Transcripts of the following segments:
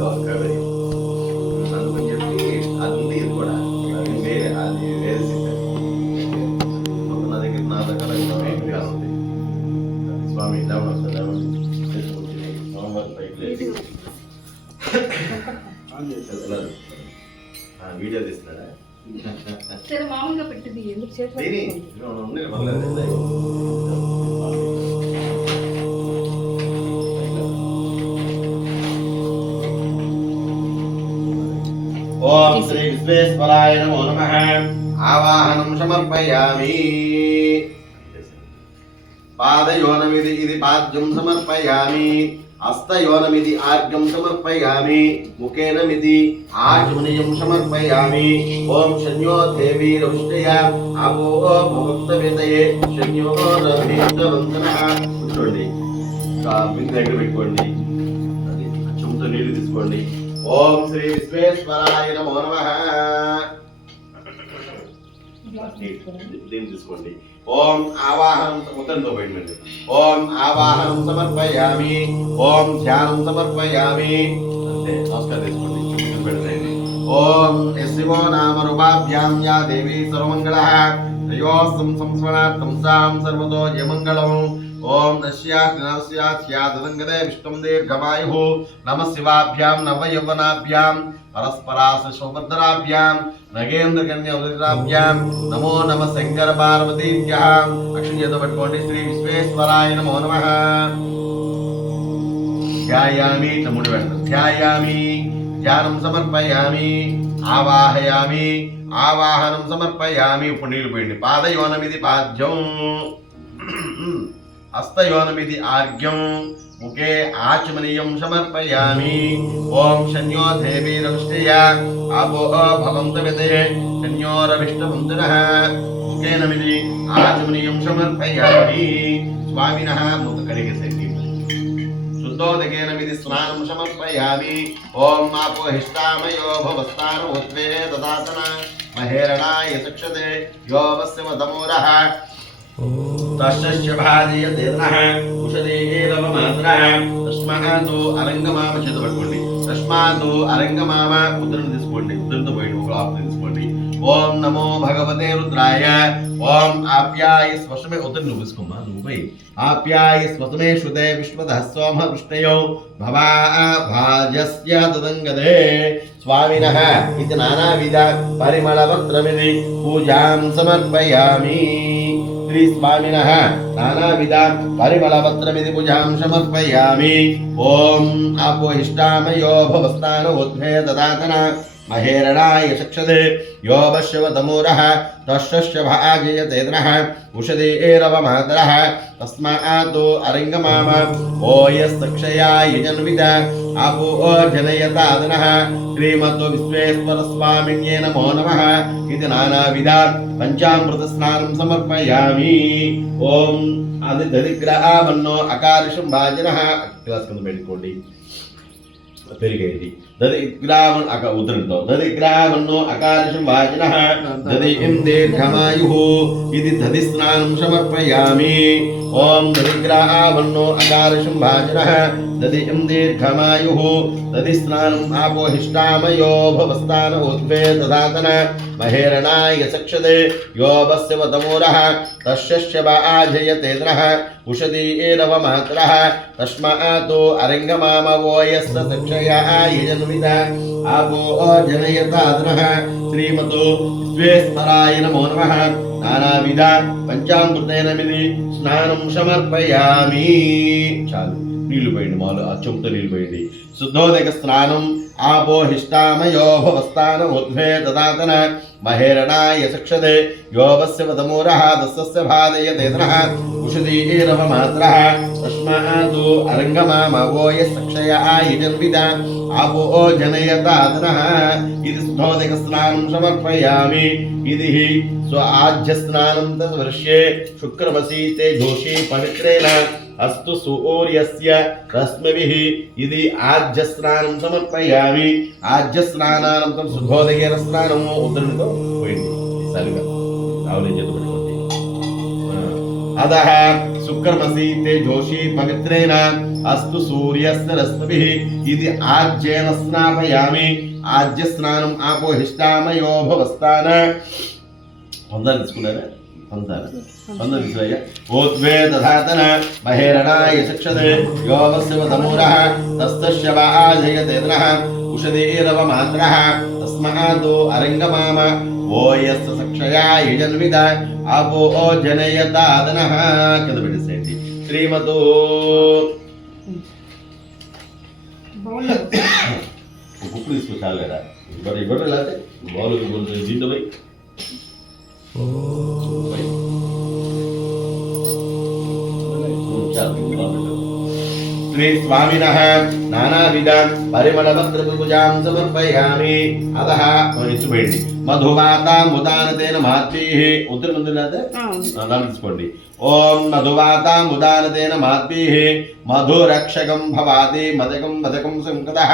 కాబట్టి అందుకని చెప్పి అది ఉంది, ఇది కూడా అది వేరే, అది వేరే సిస్టమ్. నా దగ్గర ఉంది స్వామి ఇలా వస్తుంది వీడియో తీస్తున్నాడా? మామూలుగా పెట్టింది ఎందుకు చేతి ఓం శ్రీ విశ్వేశ్వరాయ నమో నమః. ఆవాహనం సమర్పయామి. పాదయోనమిది ఇది పాద్యం సమర్పయామి. హస్తయోనమిది ఆర్ఘ్యం సమర్పయామి. ముఖేనమిది ఆచమనీయం సమర్పయామి. ఓం శన్యో దేవీ రవిష్ఠయ అపో భక్తవేదయే శన్యో రవిష్ఠవంతనః. కూర్చోండి, బిందె దగ్గర పెట్టుకోండి, అది చెంతో నీళ్లు తీసుకోండి. ఓం శ్రీ విశ్వేశ్వరాయ నమో నమః. దీన్ని తీసుకోండి. ఓం ఆవాహనం ఉత్తరంతో పోయిందండి. ఓం ఆవాహనం సమర్పయామి. ఓం ధ్యానం సమర్పయామి. అంతే, నమస్కారం తీసుకోండి, పెట్టండి. ఓం శివో నామ రూపాభ్యాం యా దేవీ సర్వమంగళః త్రయోస్తం సంస్మరార్థం సాం సర్వతో జయమంగళం. ఓం నశ్యాస్యాదదంగదే విష్ణుం దీర్ఘమాయుః. నమః శివాభ్యాం నవయౌవనాభ్యాం పరస్పరాస శోభద్రాభ్యాం నగేంద్రకన్యాభ్యాం నమో నమ శంకర పార్వతీభ్యః. అక్షరం చేత పట్టుకోండి. శ్రీ విశ్వేశ్వరాయ నమో నమః. ధ్యాయామి, తమ్ముడు వెంట ధ్యాయామి. ధ్యానం సమర్పయామి. ఆవాహయామి. ఆవాహనం సమర్పయామి. ఇప్పుడు నీళ్ళు పోయండి. పాదయోనమిది పాద్యం. హస్తయోనమిది ఆర్ఘ్యం. ముఖే ఆచమనీయం సమర్పయామి. ఓం శన్యో దేవీ రవిష్ఠయ అపో భవంతవితే శన్యోరవిష్ఠవంతనః. ముఖేనమిది ఆచమనీయం సమర్పయామి. స్వామినః ముఖ కడిగేసేయండి. శుద్ధోదకేనమిది స్నానం సమర్పయామి. ఓం ఆపోహిష్టామయో భవస్థానోద్వే దదాతన మహేరణాయ చక్షతే యోవస్య వదమూరః తస్య భాజయతే నః కుశలేరవ మాత్రః. తస్మాతు అరంగమామ చేత పట్టుకోండి. తస్మాతు అరంగమామ ముద్రను తీసుకోండి. ముద్రతో పోయండి, ఒక ఆకు తీసుకోండి. ఓం నమో భగవతే రుద్రాయ. ఓం ఆప్యాయ స్వశమే ఉత్తరం నువ్వు తీసుకోమ్మా, నువ్వు పోయి ఆప్యాయ స్వతమే శృతే విశ్వతః సోమ విష్ణయో భవా భాజస్య తదంగదే స్వామినః ఇది నానావిధ పరిమళవస్త్రమిది పూజాం సమర్పయామి. శ్రీ స్వామినః నానావిధ పరిమళవస్త్రమిది పూజాం సమర్పయామి. ఓం ఆపోహిష్టామయో భవస్థానోద్వే దదాతన మహేరణాయ చక్షతే యోవశ్యవతమూరః తస్య భాజయతే నః ఉషధీరవ మాతరః. తస్మాతు అరంగమామ ఓయస్తక్షయాయ జన్విత ఆపో జనయతాదనః. శ్రీమతో విశ్వేశ్వర స్వామిన్యే నమో నమః. ఇది నానావిధ పంచామృత స్నానం సమర్పయామి. ఓం అది దరిగ్రహమన్నో అకారిషం భాజనః. క్లాస్ కింద పెట్టుకోండి, పెరిగేది దదిగ్రామన్ ఉత్తరంతో దదిగ్రామన్నో అకారిషం వాజినః దదిం దీర్ఘమాయుః. ఇది దది స్నానం సమర్పయామి. ఓం దదిగ్రామన్నో అకారిషం వాజినః దదిం దీర్ఘమాయుః. దది స్నానం ఆపోహిష్టామయో భవస్థానోద్వే దదాతన మహేరణాయ చక్షతే యోవస్య వదమూరః తస్య భాజయతే నః ఉషధీరవ మాతరః. తస్మాతు అరంగమామ ఓయస్త చక్షయాయ జన్విత ఆపో జనయతాదనః. శ్రీమతో విశ్వేశ్వరాయ నమో నమః. నానావిధ పంచామృతేనమిది స్నానం సమర్పయామి. చాలు, నీళ్లు పోయండి, మాలు ఆ చెంపుతో నీళ్లు పోయండి. శుద్ధోదక స్నానం ఆపోహిష్టామయో భవస్థానోద్వే దదాతన మహేరణాయ చక్షతే యోవస్య వదమూరః దస్య భాజయతే నః ఉషధీరవ మాత్రః. తస్మాతు అరంగమామ ఓయస్తక్షయాయ జన్విత ఆపో జనయతాదనః. ఇది శుద్ధోదక స్నానం సమర్పయామి. ఇది స్వ ఆజ్య స్నానం తద్వర్ష్యే శుక్రమసీతే జోషి పవిత్రేణ అస్తు సూర్యస్య రశ్మిభిః. ఇది ఆజ్య స్నానం సమర్పయామి. ఆజ్య స్నానానంతరం శుద్ధోదకేన స్నానము. ఉత్తరంతో పోయింది సరిగా రావులే చేత పెట్టుకోండి. అదః శుక్రమసీతే జోషి పవిత్రేణ अस्तु सूर्यस्य रश्मिभिः इति आज्येन स्नापयामि आज्य स्नानं आपोहिष्टामयो भवस्तान पंदाలు తీసుకున్నారా पंदाలు తీసుకున్నాయా ఓద్వే దధాతన మహేరణాయ చక్షదే యోగస్య తమూరః తస్తస్య వాజయతేనః ఉషదీరవ మాత్రః తస్మాదో అరంగమామ ఓయస్య సక్షయా యజన్విద ఆపో జనయతాదనః కింద పెట్టేసేయండి శ్రీమతో ఉప్పు తీసుకొచ్చాలి కదా ఇవ్వడం లేకపోతే బాలు దీంట్లో పోయి श्री स्वामिनः नानाविध परिमलपत्रपूजां समर्पयामि अतः इच्छुबेंడి मधुवातां उदानतेन मात्भिः उत्तर ముందులాతే నామం తీసుకోండి ఓం మధువాతాం ఉదానతేన మాత్భిః మధురక్షకం భవాతి మదకం మదకం సంకతః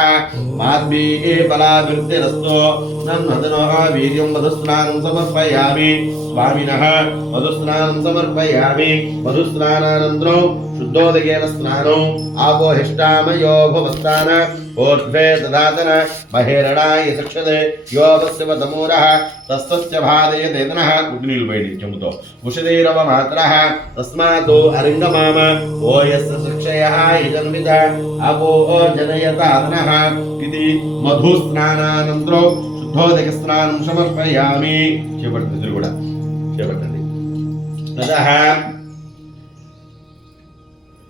మాత్భిః బలాభివృద్ధిరస్తు నన్నదనో వీర్యం మధుస్నానం సమర్పయామి స్వామినః మధుస్నానం సమర్పయామి మధుస్నానానంతరం శుద్ధోదకేన స్నానం ఆపోహిష్టామయో భవస్థాన ఊర్ధ్వే దదాతన మహేరణాయ చక్షదే యోగస్య తమూరః తస్తస్య భాదయతేనః ఉగ్నిలు వేడి చెముతో ఉషదీరవ మాత్రః తస్మాతో అరింగమామ ఓయస్య శిక్షయః యజన్విత అపో జనయతాదనః ఇది మధుస్నానానంతరం శుద్ధోదక స్నానం సమర్పయామి చేపట్టండి కూడా చేపట్టండి తదః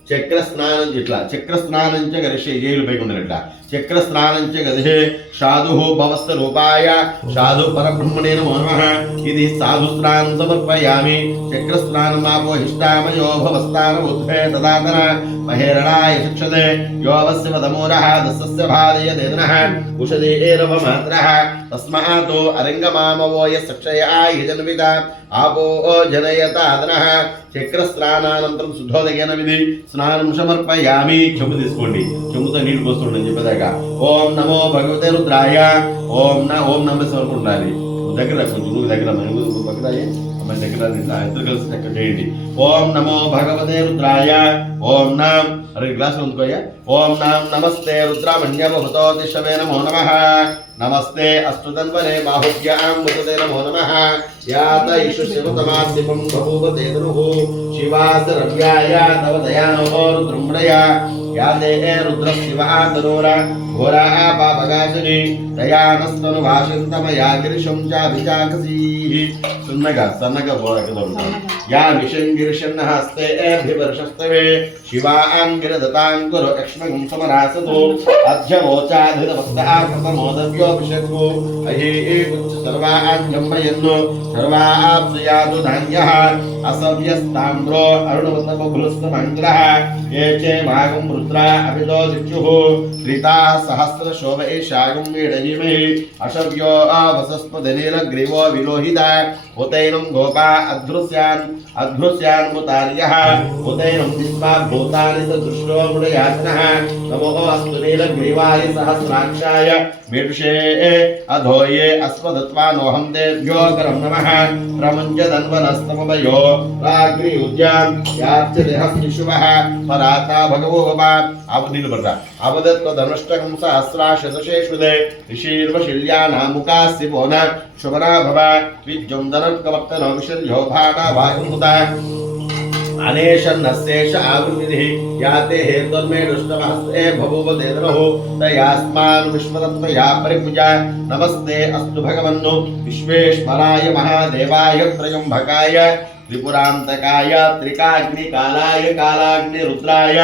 చక్ర స్నానం ఇట్లా చక్ర స్నానం చ గరిషే ఏలు పైకి ఉండేట్లా చక్ర స్నానం చ గదిహే సాధు భవస్థ రూపాయ సాధు పరబ్రహ్మణే నమో నమః ఇది సాధు స్నానం సమర్పయామి చక్ర స్నానం ఆపోహిష్టామయో భవస్థాన ఉద్భే తదాతన మహేరణాయ శిక్షదే యోవస్య తమూరః దస్సస్య భాదయతేనః ఉషదీరవ మాత్రః తస్మాతో అరంగమామవోయ సక్షయా యజన్విత ఆపో జనయతాదనః చక్ర స్నానానంతరం శుద్ధోదకేన విధి స్నానం సమర్పయామి చెంబు తీసుకోండి చెంబుతో నీళ్లు పోస్తుండని చెప్పేదాకా ఓం నమో భగవతే రుద్రాయ ఓం నమ సమర్పండి దగ్గర కొంచెం నువ్వు దగ్గర పక్కన అమ్మాయి దగ్గర ఇద్దరు కలిసి చక్క చేయండి ఓం నమో భగవతే రుద్రాయ ఓం నాం అరే గ్లాస్ ఉంచుకోయ్యా ఓం నాం నమస్తే రుద్రమణ్యవహుతో దిశవే నమో నమః నమస్తే అస్తుతన్వనే బాహుభ్యాం ముదే నమో నమః యాత ఇషు శివతమాసిపం బహూవతే తనుః శివాస రవ్యాయ తవ దయానో రుద్రమణయ యాతే రుద్ర శివః తనూర ఘోరా పాపగాసుని దయానస్తను భాషంతమయా గిరిశం చాభిచాకసీః సన్నగా బోరకలో ఉంటాం యా మిషన్ గిరిశన్న హస్తే అభివర్షస్తవే శివాంగిరదతాంగురు లక్ష్మణం సమరాసతు అధ్యవోచాధితవస్తాకృతమోదవ్యోభిషక్కు అహే పుచ్చ సర్వాంజంబయన్ను సర్వాప్సుయాదు ధాన్యః అసవ్యస్తాంధ్రో అరుణవతమభృస్తమంగ్రః ఏ చే మాగం రుద్రా అభిదో దిక్షుః శ్రీతా సహస్ర శోభైషాగం వీడహిమై అశవ్యో వసస్పదనీలగ్రీవో విలోహిత ఉతైనం గోపా అధ్రుస్యాన్ ముతార్యః ఉతైనం విశ్వా భూతాని సదృష్టో ముడయాత్నః నమో అస్తు నీలగ్రీవాయ సహస్రాక్షాయ మీర్షే అధోయే అస్మదత్వానోహం దేభ్యో కరం నమః ప్రముంచదన్వనస్తమభయో రాగ్ని ఉద్యాన్ యార్చదేహస్నిషువః పరాతా భగవోపా అవధీలు పడ్డ అవదత్వ ధనుష్టకం సహస్రాశతశేషుదే ఋషీర్వశిల్యానాముకాస్సి పోన శుభనా భవ విద్యుం ధనర్కవర్తనో విశల్యోభానా వాయుముత అనేషన్నశేష ఆవృతిః యాతే హేత్వర్మే దృష్టమహస్తే బభూవ దేదనః తయాస్మాన్ విశ్వతత్వయా పరిపూజ నమస్తే అస్తు భగవన్ను విశ్వేశ్వరాయ మహాదేవాయ త్రయంబకాయ త్రిపురాంతకాయ త్రికాగ్నికాలాయ కాలాగ్ని రుద్రాయ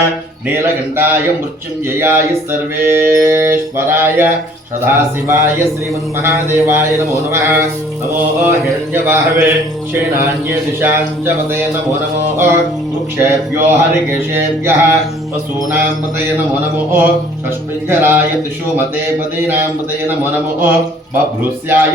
నీలకంఠాయ మృత్యుంజయాయ సర్వేశ్వరాయ సదాశివాయ శ్రీమన్మహాదేవాయ నమో నమః నమో హిరణ్యబాహవే క్షేణాన్య దిశాంచపతే నమో నమో వృక్షేభ్యో హరికేశేభ్యః పశూనాం పతయ నమో నమో షష్పింజరాయ దిశోమతే పదీనాం పతయ నమో నమో బభ్రుస్యాయ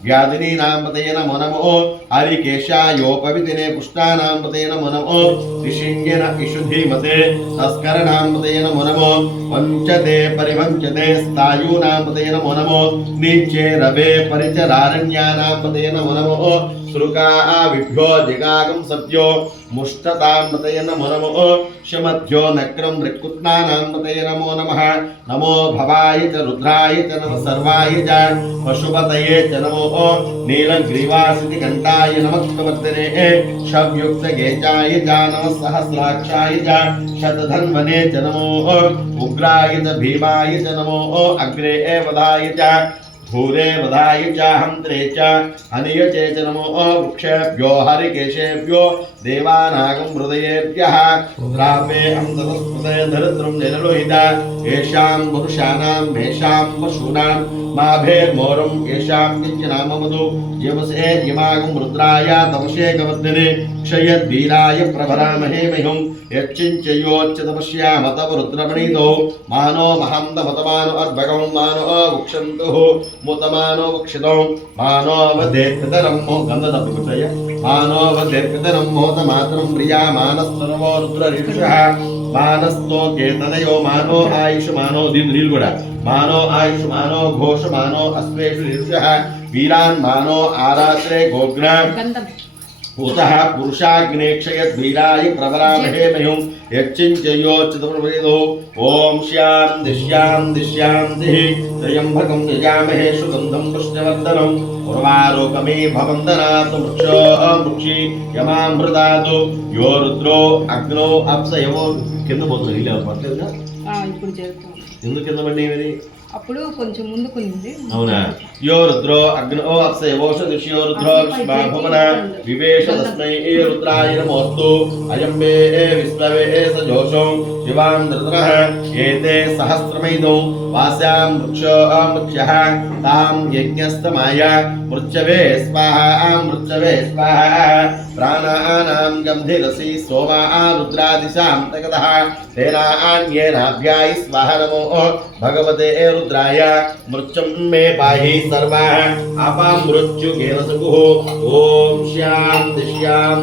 వ్యాధినీనాం పతయ నమో నమో హరికేశాయోపవితినే పుష్టానాం పతయ నమో నమో త్రిశింగిన ఇషుధీమతే తస్కరణాం పతయ నమో నమో వంచతే పరివంచతే స్థాయూనాం పతయ నమో నమో నీచే రవే పరిచరారణ్యానాం పతయ నమో నమో सुरुकाविभ्यो जिगागं सत्यो मुष्टतामृतये नमो नमः शमध्यो नक्रं मृक्कुत्नानामृतये नमो नमः नमो भवाय च रुद्राय च नमः सर्वाय च पशुपतये च नमो नीलग्रीवासितिघण्टाय नमः प्रवर्तने शव्युक्तगेचाय च नमः सहस्राक्षाय च शतधन्वने च नमो उग्राय च भीमाय च नमो अग्रे वधाय च भूरे वधाय च हन्त्रे च हनियचे च नमो वृक्षेभ्यो हरिकेशेभ्यो देवानागं हृदयेभ्यः द्रावे अमृतस्पते धरित्रं निरलोहित येषां पुरुषाणां मेषां पशूनां माभेर्मोरं येषां किञ्चनाममधु यवसे यमागं रुद्राय तमसे गवद्दिने क्षयद्वीराय प्रभरामहे मह्यं यच्चिञ्चयोच्च तपस्याम तव रुद्रमणितो मानो महन्तमतमानो अद्भगं मानो वक्षन्तुः मुतमानो वक्षितो मानो वदेत्पितरं मो गन्धदपिकुटय मानो वदेत्पितरं मोदमातरं प्रिया मानस्तरवो रुद्ररीषः मानस्तो केतनयो मानो आयुष्मानो दिन కూడా मानो आयुष्मानो घोषमानो अश्वेषु रीषः वीरान् मानो आरात्रे गोग्रां उतः पुरुषाग्नेक्षयद्वीराय प्रबलामहे मह्यं यच्चिञ्चयोच्चितप्रभेदो ॐ श्यां दिश्यां दिः त्र्यम्बकं यजामहे सुगन्धं पुष्टिवर्धनं उर्वारोकमे भवन्दनात् वृक्षी यमामृतात् यो रुद्रो अग्नो अप्सयवो కింద పోతుంది ఇలా పడలేదుగా ఇప్పుడు జరుగుతుంది ఎందుకు కింద పడినవి అప్పుడు కొంచెం ముందుకుంది అవునా यो रुद्रो अग्नो अप्सयवोष दिश्यो रुद्रो विश्वाभुवन विवेश तस्मै रुद्राय नमोऽस्तु अयं मे विश्ववे सजोषो शिवां धृतरः एते सहस्रमैदौ वास्यां वृक्षः तां यज्ञस्तमाय मृच्छवे स्वाहा प्राणानां गन्धिरसि सोमा रुद्रादिशां तगतः तेनान्येनाभ्याय स्वाहा नमो भगवते रुद्राय मृच्छं मे पाहि सर्वाः आपां मृत्युकेन सकुः ॐ श्यां दिश्यां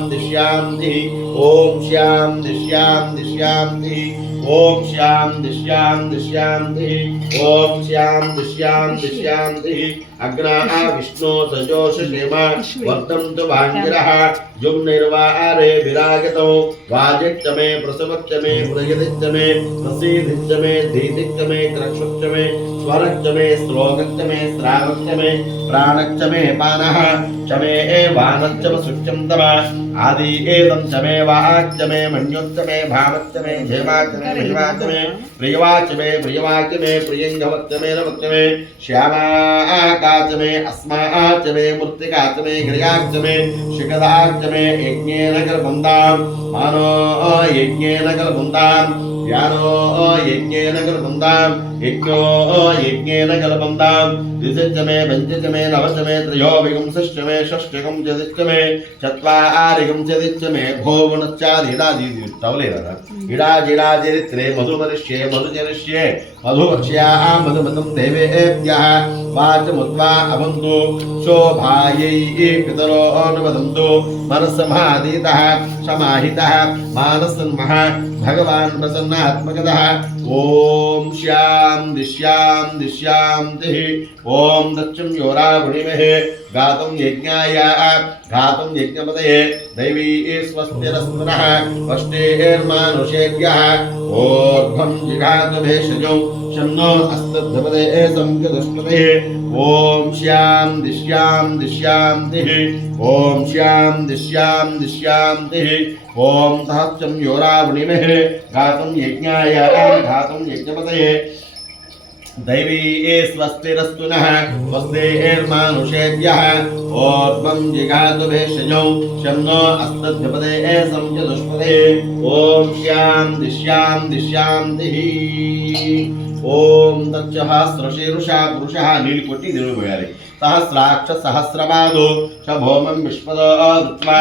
ॐ श्यां दिश्यां ॐ श्यां दिश्यां ॐ श्यां दिश्यां अग्नाः विष्णो सजोष क्षेम वर्धन्तु वाङ्गिरः जुं निर्वारे विरागतौ वाजिच्च मे प्रसवच्च मे प्रयदिच्च मे प्रसीदिच्च मे धीतिच्च मे क्रक्षुच्च मे स्वरच्च मे श्लोकच्च मे श्रावच्च मे प्राणच्च मे पानः च मे वानच्च सुच्चं तम आदि एतं च मे वाच्च मे मन्युच्च मे भावच्च मे धेवाच्च मे महिमाच्च मे प्रियवाच्च मे प्रियङ्गवच्च मे नवच्च मे श्यामाकाच मे अस्माच्च मे मूर्तिकाच मे गिर्याच्च मे शिखदाच्च मे यज्ञेन कल्पन्तां मानो यज्ञेन कल्पन्तां यानो यज्ञेन कल्पन्तां यज्ञो यज्ञेन कल्पन्तां द्विजच्च मे पञ्चच मे नवच मे त्रयोविंशश्च मे षष्ठकं चतुश्च मे चत्वारिकं चतुश्च मे भोवनच्चादिडादिटवलेदा इडाजिडाजिरित्रे मधुमरिष्ये मधुजनिष्ये मधुवक्ष्याः मधुमतं देवेभ्यः वाचमुत्वा अवन्तु शोभायै पितरो अनुवदन्तु मनस्समाधितः समाहितः मानसन्मः भगवान् प्रसन्नात्मकतः ॐ श्यां दिश्यां दिः ॐ दक्षं योरावृणीमहे गातुं यज्ञाय घातुं यज्ञपतये दैवी स्वस्तिरस्मनः वष्टेर्मानुषेभ्यः ऊर्ध्वं जिघातु भेषजौ शन्नो अस्तद्धपदे संकृतस्पते ॐ श्यां दिश्यां दिः ॐ श्यां दिश्यां दिः ॐ सहस्रं योरावृणीमहे गातुं यज्ञाय घातुं यज्ञपतये दैवी स्वस्तिरस्तु नः स्वस्तेर्मानुषेभ्यः ऊर्ध्वं जिघातु भेषजौ शन्नो अस्तद्धपदे संचतुष्पदे ॐ श्यां दिश्यां दिः ॐ तच्छहस्रशीर्षा पुरुषः नीलकोटि निरुपयारे सहस्राक्ष सहस्रपादो शभोमं विश्वदो कृत्वा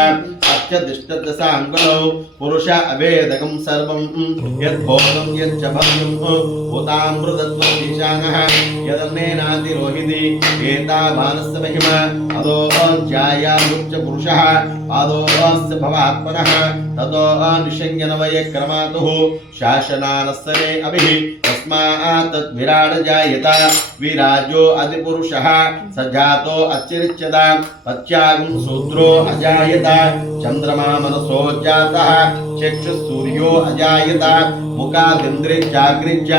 अत्यतिष्ठदशाङ्गलौ पुरुष अवेदकं सर्वं यद्भोगं यच्च भव्यं भूतामृतत्वं ईशानः यदन्नेनातिरोहिति एतावानस्य महिमा अदो ज्यायामुच्च पुरुषः पादोऽस्य भवात्मनः ततो निषङ्गनवय क्रमातुः शासनानस्सने अभिः तस्मात् तद्विराड जायत विराजो अधिपुरुषः सजातो अचिरिच्यता पत्यागं सूत्रो अजायत चन्द्रमा मनसो जातः चक्षुसूर्यो अजायत मुखादिन्द्रिजाग्रिज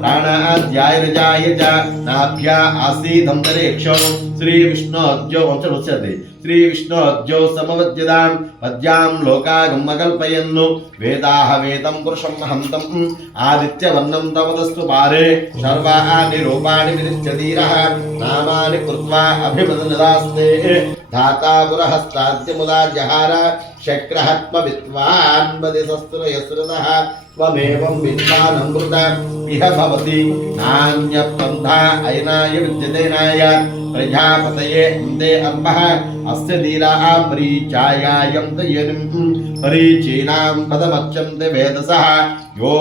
प्राणाद्यायरजायज नाभ्या आसीदन्तरिक्षौ श्रीविष्णोऽद्यो वंशमुच्यते श्रीविष्णोऽद्यो समवद्यतां पद्यां लोकागमकल्पयन् वेदाः वेदं पुरुषं हन्तम् आदित्यवर्णं तवदस्तु पारे सर्वाणि रूपाणि विनिश्चतीरः नामानि कृत्वा अभिमदनदास्ते धाता पुरहस्ताद्यमुदा जहार शक्रहत्मविद्वान् वदिशस्त्रयस्रतः त्वमेवं विद्वानमृत इह भवति नान्यपन्था अयनाय विद्यतेनाय प्रजापतये इन्दे अम्बः अस्य धीराः परीचायायं तयनिं परीचीनां पदमच्यन्ते वेदसः यो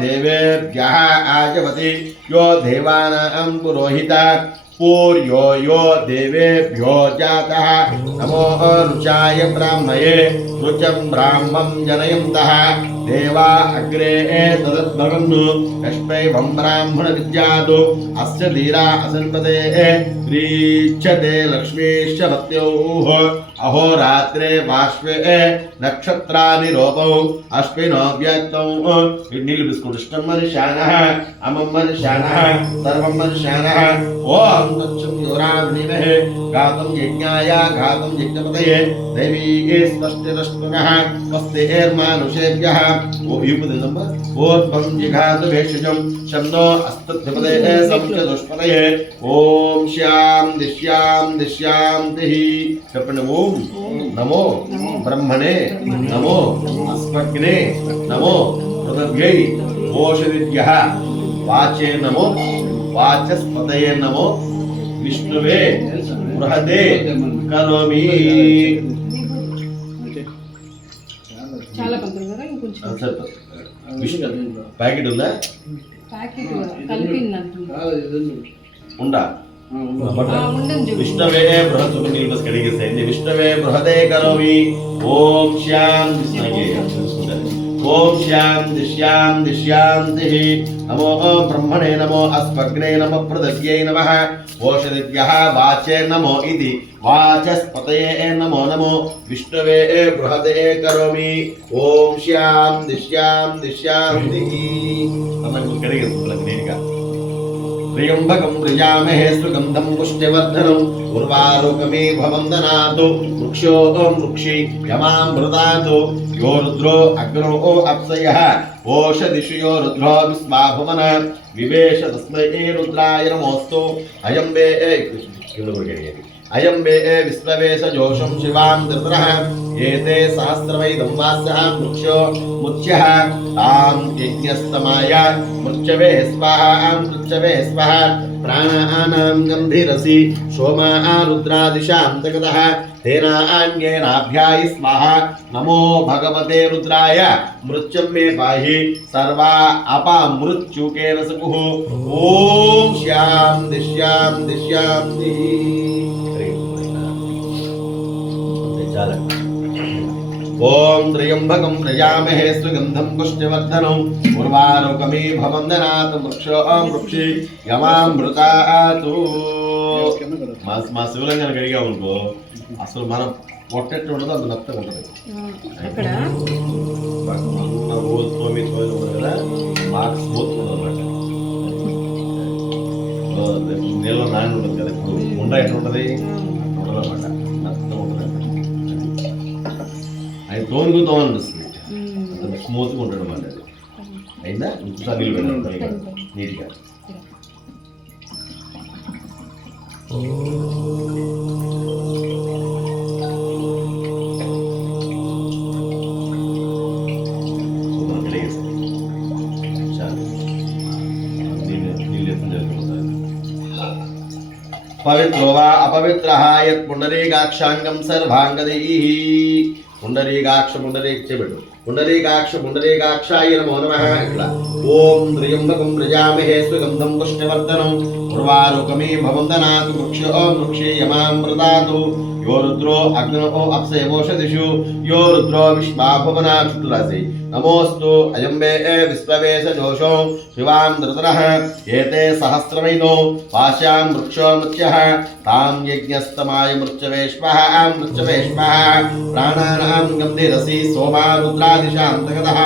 देवेभ्यः आजवति यो देवानां पुरोहितः पूर्यो यो देवेभ्यो जातः नमो रुचाय ब्राह्मये रुचं ब्राह्मं जनयन्तः देवा अग्रे तदद्भवन् कष्पैवं ब्राह्मण विद्यातो अस्य धीरा असन्पदे प्रीच्छते लक्ष्मीश्च भक्त्योः अहोरात्रे बाष्पे नक्षत्राणि रोपौ अश्विनो व्यक्तौ नील बिस्कुट इष्टं मनुष्यानः अमं मनुष्यानः सर्वं मनुष्यानः ओम तत्सम योरावनिमहे गातं यज्ञाय गातं यज्ञपतये दैवी स्पष्टिरष्टुनः स्वस्तिर्मानुषेभ्यः ओ युपदिनम् ओत्पं जिघातु भेषजं शब्दो अस्तद्धिपदे संचदुष्पदये ओम श्याम दिश्याम तिहि చెప్పండి ఓం నమో బ్రహ్మణే నమో అస్మగ్నే నమో పృథివ్యై ఓషధిభ్యః వాచే నమో వాచస్పతయే నమో విష్ణువే బృహదే కరోమి చాలా పంతులు కదా ఇంకొంచెం విష్ణు ప్యాకెట్ ఉందా ప్యాకెట్ కలిపిందంట ఉందా ఉండండి विष्णवे बृहत् नीलबस कड़िगे सैन्य विष्णवे बृहदे करोमि ओम श्याम दिश्याम नमो ब्रह्मणे नमो अस्मग्ने नमो पृथ्व्यै नमः ओषधिभ्यः वाचे नमो इति वाचस्पतये नमो नमो विष्णवे बृहदे करोमि ओम श्याम दिश्याम नमः कड़िगे सुलग्नेनिका त्र्यंबकं प्रजामहे सुगंधं पुष्टिवर्धनम् उर्वारुकमे भवं दनातु वृक्षो वृक्षे यमामृतातु यो रुद्रो अग्नो अप्सयः ओषधिषु यो रुद्रो विस्माभुवन विवेश तस्मै रुद्राय नमोऽस्तु अयं वे विश्ववेश जोषं शिवां दृत्रः एते सहस्रवैदं वास्यः वृक्षो मुच्यः तां यज्ञस्तमाय मृच्छवे स्वाहा प्राणानां गन्धिरसि सोमा रुद्रादिशां जगतः तेनान्येनाभ्याय स्वाहा नमो भगवते रुद्राय मृत्युं मे पाहि सर्वा अपामृत्युकेन सकुः ॐ श्यां दिश्यां ओम त्र्यंबकं प्रजामहे सुगंधं पुष्टिवर्धनम् उर्वारुकमे भवं दनात् वृक्षो वृक्षे यमामृतातु మా శివలింగాన్ని కడిగామనుకో అసలు మనం పొట్టెట్టు ఉండదు అంత మెత్తగా ఉంటుంది అక్కడ రోజు తోమి ఉంటుంది కదా మాకు స్మూత్ ఉంటుంది అన్నమాట నీళ్ళలో నాని ఉంటుంది కదా ఇప్పుడు ఉండ ఎట్లా ఉంటుంది ఉండదు అన్నమాట మెత్తగా ఉంటుంది ఆయన తోనుకు అనిపిస్తుంది అంత స్మూత్గా ఉంటాడు అన్నమాట అది అయిందా ఇంకోసారి నీళ్ళు పెట్టాలి నీట్గా पवित्रो वा अपवित्रः यत् पुंडरीकाक्षांगं सर्वांगदैः पुंडरीकाक्ष पुंडरीक चेबेटु పుండరీకాక్షాయ నమో నమః. ఇట్లా ఓం త్ర్యంబకం ప్రజామహే సుగంధం పుష్టివర్ధనం ఉర్వారుకమే భవందనాతు వృక్షే యమామృతాతు यो रुद्रो अग्नो अप्सयवोषदिषु यो रुद्रो विश्वाभुवना చుట్టురాసి नमोस्तु अयं वे विश्ववेश जोषो शिवां धृतरः एते सहस्रमैनो वाश्यां वृक्षो मृत्यः तां यज्ञस्तमाय मृत्यवेश्वः प्राणानां गन्धिरसि सोमा रुद्रादिशान्तगतः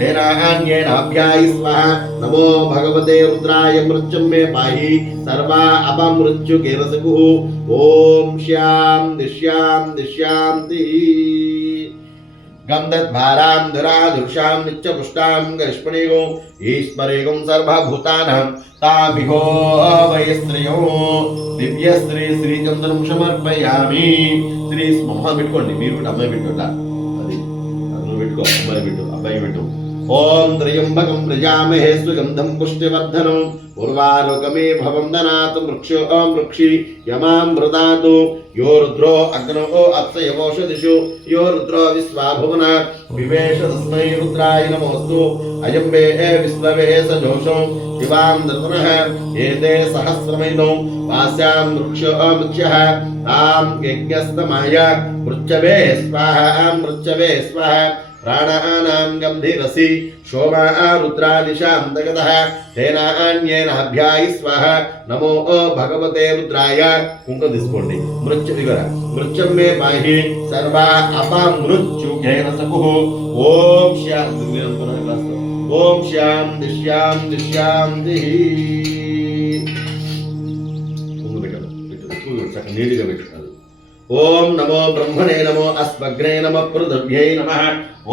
तेनान्येनाभ्यायिस्वः नमो भगवते रुद्राय मृत्युं मे पाहि सर्वा अपमृत्युकेरसकुः ॐ श्यां दिश्यान्ति गन्धद्भारां धराधुषां नित्यपुष्टां गष्मणीगो ईश्वरेगं सर्वभूतानां ताभिहो वयस्त्रयो दिव्यश्री श्रीचन्द्रं समर्पयामि श्री महा పెట్టుకోండి మీరు కూడా అమ్మాయి పెట్టుకోండి అది నువ్వు పెట్టుకో అమ్మాయి పెట్టు అబ్బాయి పెట్టు ఓం త్రయంబకం ప్రజామహే సుగంధం పుష్టివర్ధనం ఉర్వారుకమే భవందనాత్ వృక్షి యమామృతాతు यो रुद्रो अग्नो अप्सयवोषदिषु यो रुद्रो विश्वाभुवना विवेश तस्मै रुद्राय नमोस्तु अयं वे विश्ववेश जोषो शिवां दर्पणः एते सहस्रमैनो वास्यां वृक्षो मुख्यः तां यज्ञस्तमाय मृत्यवे स्वाहा प्राणानां गन्धिरसि शोमा रुद्रादिशान्तगतः तेनान्येनाभ्यायिस्वः नमो भगवते रुद्राय కుంకుమ తీసుకోండి మృత్యుం మే పాహి సర్వా అపమృత్యుకేన సకుః ఓం శాంతి శాంతి కుంకుమ పెట్టాలి నీటిగా పెట్టాలి ఓం నమో బ్రహ్మణే నమో అస్మగ్నే నమ పృథివ్యై నమః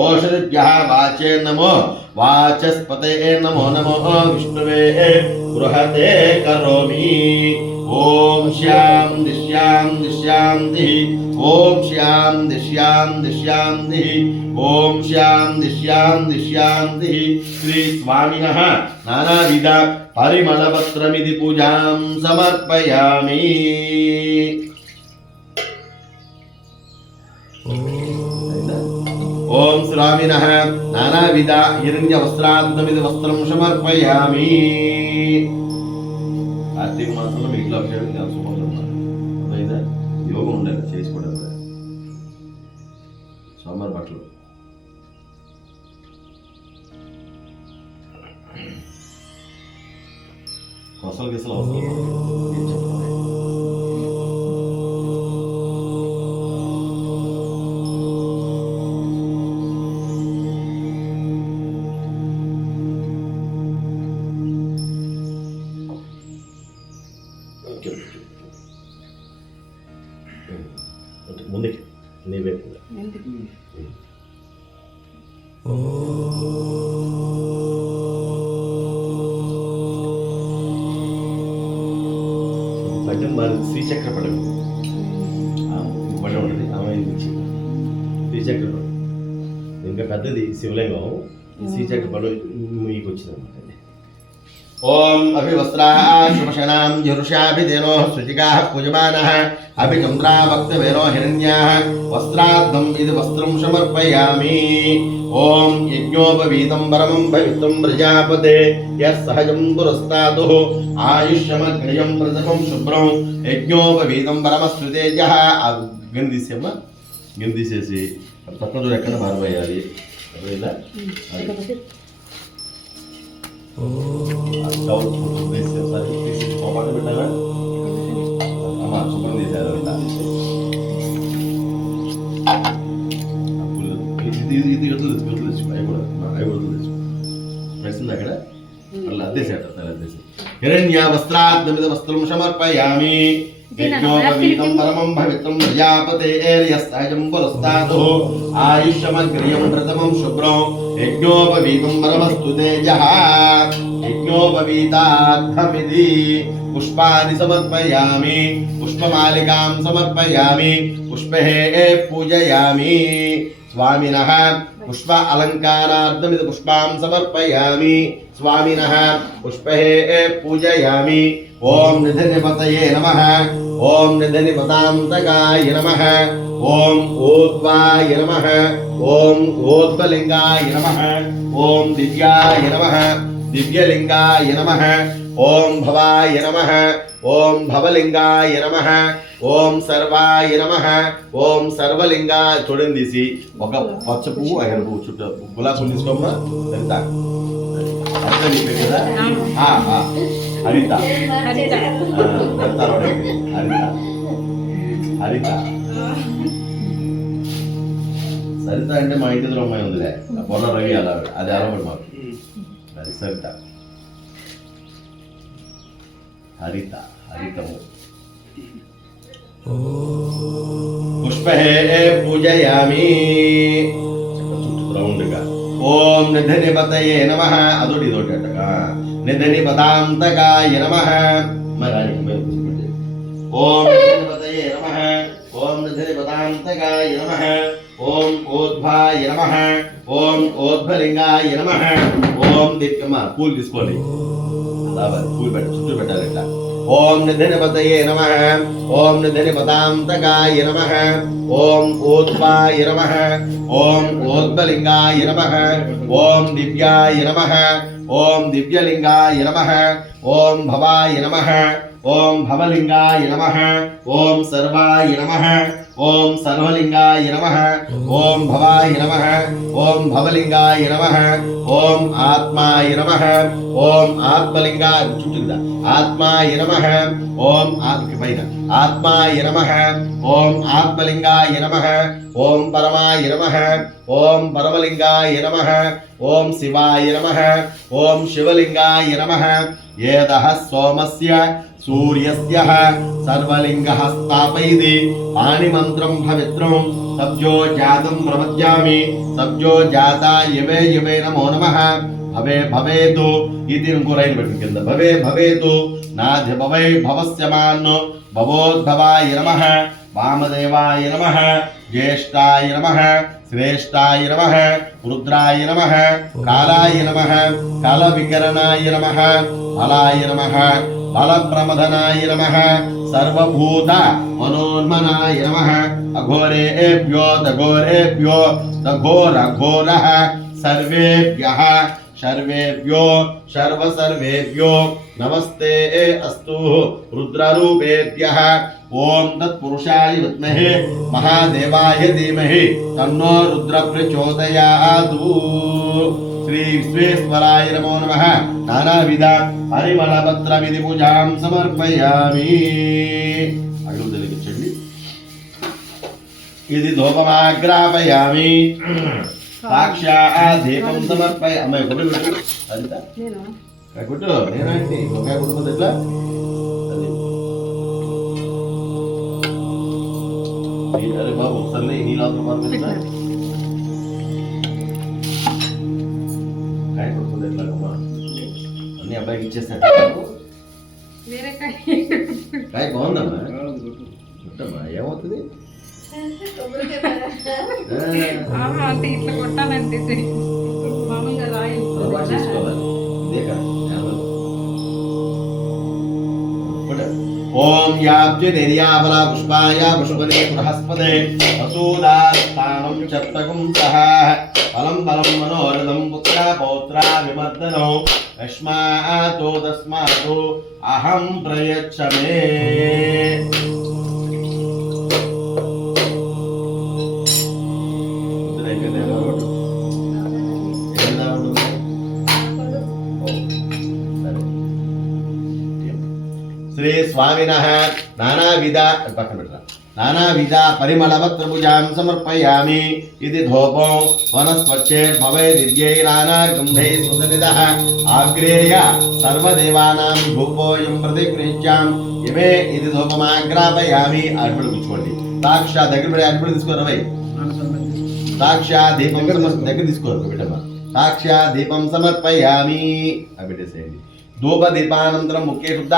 ఓషధిభ్యః వాచే నమో వాచస్పతే నమో నమో విష్ణువే బృహతే కరోమి ఓం శాంతి శాంతి ఓం శాంతి ఓం శాంతి శ్రీ స్వామినః నానావిధ పరిమళపత్రమిది పూజాం సమర్పయామి ఓం స్వామినః నానావిధ హిరణ్య వస్త్రార్థమిది వస్త్రం సమర్పయామి. కార్తీక మాసంలో మీ ఇంట్లో అభిషేకం చేసుకోవాలి అర్థమైందా? యోగం ఉండాలి చేసుకోవడం సోమవారం బట్టలు కొసలు గిసలు అవసరం ముందుకి నీవే పద్యం మరి శ్రీచక్ర పడం పడం ఉంటుంది ఆమె శ్రీచక్ర పడం ఇంకా పెద్దది శివలింగం శ్రీచక్ర పడం మీకు వచ్చిందన్నమాట. ఓం అభివస్త్రాశుభషణాం జరుషాభిదేనో శుచికాః పూజమానః అభిచంద్రావక్తవేనో హిరణ్యాః వస్త్రార్థం ఇది వస్త్రం సమర్పయామి. ఓం యజ్ఞోపవీతం పరమం పవిత్రం ప్రజాపతే యః సహజం పురస్తాతు ఆయుష్యమగ్రయం ప్రజకం శుభ్రం యజ్ఞోపవీతం పరమశ్రుతేజః. గని తీసేమ్మా, గని తీసేసి పక్కన ఎక్కడ మారిపోయాలి అర్థమైందా? పెట్టాలా అమ్మా శుభ్రం తీసారు ఇది తెచ్చుకో అవి కూడా తెచ్చుకో నచ్చింది అక్కడ మళ్ళీ అద్దేసేట అద్దేసి హిరణ్య వస్త్రాత్మిద వస్త్రం సమర్పయామి. యజ్ఞోపవీతం పరమం పవిత్రం ప్రజాపతే యస్సహజం పురస్తాతు ఆయుష్యమగ్రయం ప్రథమం శుభ్రం యజ్ఞోపవీతం పరమస్తు తేజః. యజ్ఞోపవీతార్థమిది పుష్పాని సమర్పయామి. పుష్పమాలికాం సమర్పయామి. పుష్పే పూజయామి. స్వామినః పుష్ప అలంకారార్థమిది పుష్పాం సమర్పయామి. స్వామినః పుష్పే పూజయామి. ఓం నిధినిపతయే నమః. ఓం నిధినిపతాంతకాయ నమః. ఓం ఊర్ధ్వాయ నమః ఓం ఊర్ధ్వలింగాయ నమః ఓం దివ్యాయ నమః దివ్యలింగాయ నమః ఓం భవాయ నమః ఓం భవలింగాయ నమః ఓం సర్వాయ నమః ఓం సర్వలింగా చూడండి తీసి ఒక పచ్చ పువ్వు ఐదు పువ్వు చుట్టూ గులాబీ పువ్వు తీసుకోమ్మా ఎంత అర్థం నీకు కదా హరిత హరిత హరిత హరిత సరిత అంటే మా ఇంటి ఎదురు అమ్మాయి ఉందిలే పొన్న రవి అలా అది అలవాటు మాకు అది సరిత హరిత హరితము పుష్పహే పూజయామి రౌండ్గా ఓం నిధనిపతయే నమః అదొకటి ఇదొకటి అట్టగా నిధనిపతాంతకాయ నమః మరి ఓం నిధనిపతయే నమః ఓం నిధనిపతాంతకాయ నమః ఓం ఓద్భాయ నమః ఓం ఓద్భలింగాయ నమః ఓం దిక్కమ్మ పూలు తీసుకోండి పూలు పెట్ట చుట్టూ పెట్టాలి ఇట్లా ఓం నిధనిపతయే నమః ఓం నిధనిపతాంతకాయ నమః ఓం ఓద్భాయ నమః ఓం ఓద్భలింగాయ నమః ఓం దివ్యాయ నమః ఓం దివ్యలింగాయ నమః ఓం భవాయ నమః ఓం భవలింగాయ నమః ఓం సర్వాయ నమః ఓం సర్వలింగాయ నమః ఓం భవాయ నమః ఓం భవలింగాయ నమః ఓం ఆత్మాయ నమః ఓం ఆత్మలింగాయ చుట్టూ ఆత్మాయ నమః ఓం పైన ఆత్మాయ నమః ఓం ఆత్మలింగాయ నమః ఓం పరమాయ నమః ఓం పరమలింగాయ నమః ఓం శివాయ నమః ఓం శివలింగాయ నమః ఏదః సోమస్య సూర్యస్య సర్వలింగః స్థాపయతి పాణిమంత్రం పవిత్రం సబ్జో జాతం ప్రపద్యామి సబ్జో జాతాయ యవే నమో నమః భవే భవేతు ఇది ఇంకో రైలు పెట్టిన కింద భవే భవేతు నాథ భవై భవస్యమాన్ భవోద్భవాయ నమః వామదేవాయ నమః జ్యేష్ఠాయ నమః శ్రేష్ఠాయ నమః రుద్రాయ నమః కాలాయ నమః కాలవికరణాయ నమః బలాయ నమః బలప్రమదనాయ నమః సర్వభూత మనోన్మనాయ నమః అఘోరేభ్యో దఘోరేభ్యో దఘోరఘోరః సర్వేభ్యః సర్వేభ్యో సర్వేభ్యో నమస్తే అస్తు రుద్రరూపేభ్యః ఓం తత్పురుషాయ విద్మహే మహాదేవాయ ధీమహి తన్నో రుద్ర ప్రచోదయాతు శ్రీ విశ్వేశ్వరాయ నమో నమః నానావిధ పరిమళపత్ర విధి పూజాం సమర్పయామి అడుగు తెలిగించండి ఇది ధూపమాగ్రాపయామి సాక్షాదీపం సమర్పయ అమ్మాయి కొట్టు పెట్టు అంత కొట్టు నేనండి ఒక కొట్టుకుంది ఎట్లా అరే బాబు ఒకసారి నీళ్ళు కాయ కొట్టుకుంది ఎట్లాగమ్మా అన్ని అబ్బాయికి ఇచ్చేస్తాడు కాయ బాగుందమ్మా కొట్టమ్మా ఏమవుతుంది ఇట్లా కొట్టాలంటే మామూలుగా ఓం యాబ్జ నిర్యాబల పుష్పాయ పుష్పదే బృహస్పదే వసూదాస్థానం చత్తకం సహ ఫలం బలం మనోరథం పుత్ర పౌత్ర విమర్దనో యస్మాతో తస్మాతో అహం ప్రయచ్చమే శ్రీ స్వామినః నానావిధ పక్కన పెట్టరా నానావిధ పరిమళపత్రభుజాం సమర్పయామి ఇది ధూపం వనస్పత్యేర్భవే దివ్యైరానాగంధై సుసనిదః ఆగ్రేయ సర్వదేవానాం ధూపోయం ప్రతిగృహ్యాం ఇవే ఇది ధూపమాగ్రాపయామి అర్పణ కూర్చోండి సాక్షా దగ్గర పడి అర్పణ తీసుకోరు రవై సాక్షా దీపం దగ్గర తీసుకోరు బిడ్డమ్మ సాక్షా దీపం సమర్పయామి అవి పెట్టేసేయండి ధూపదీపానంతరం ముఖ్య శుద్ధ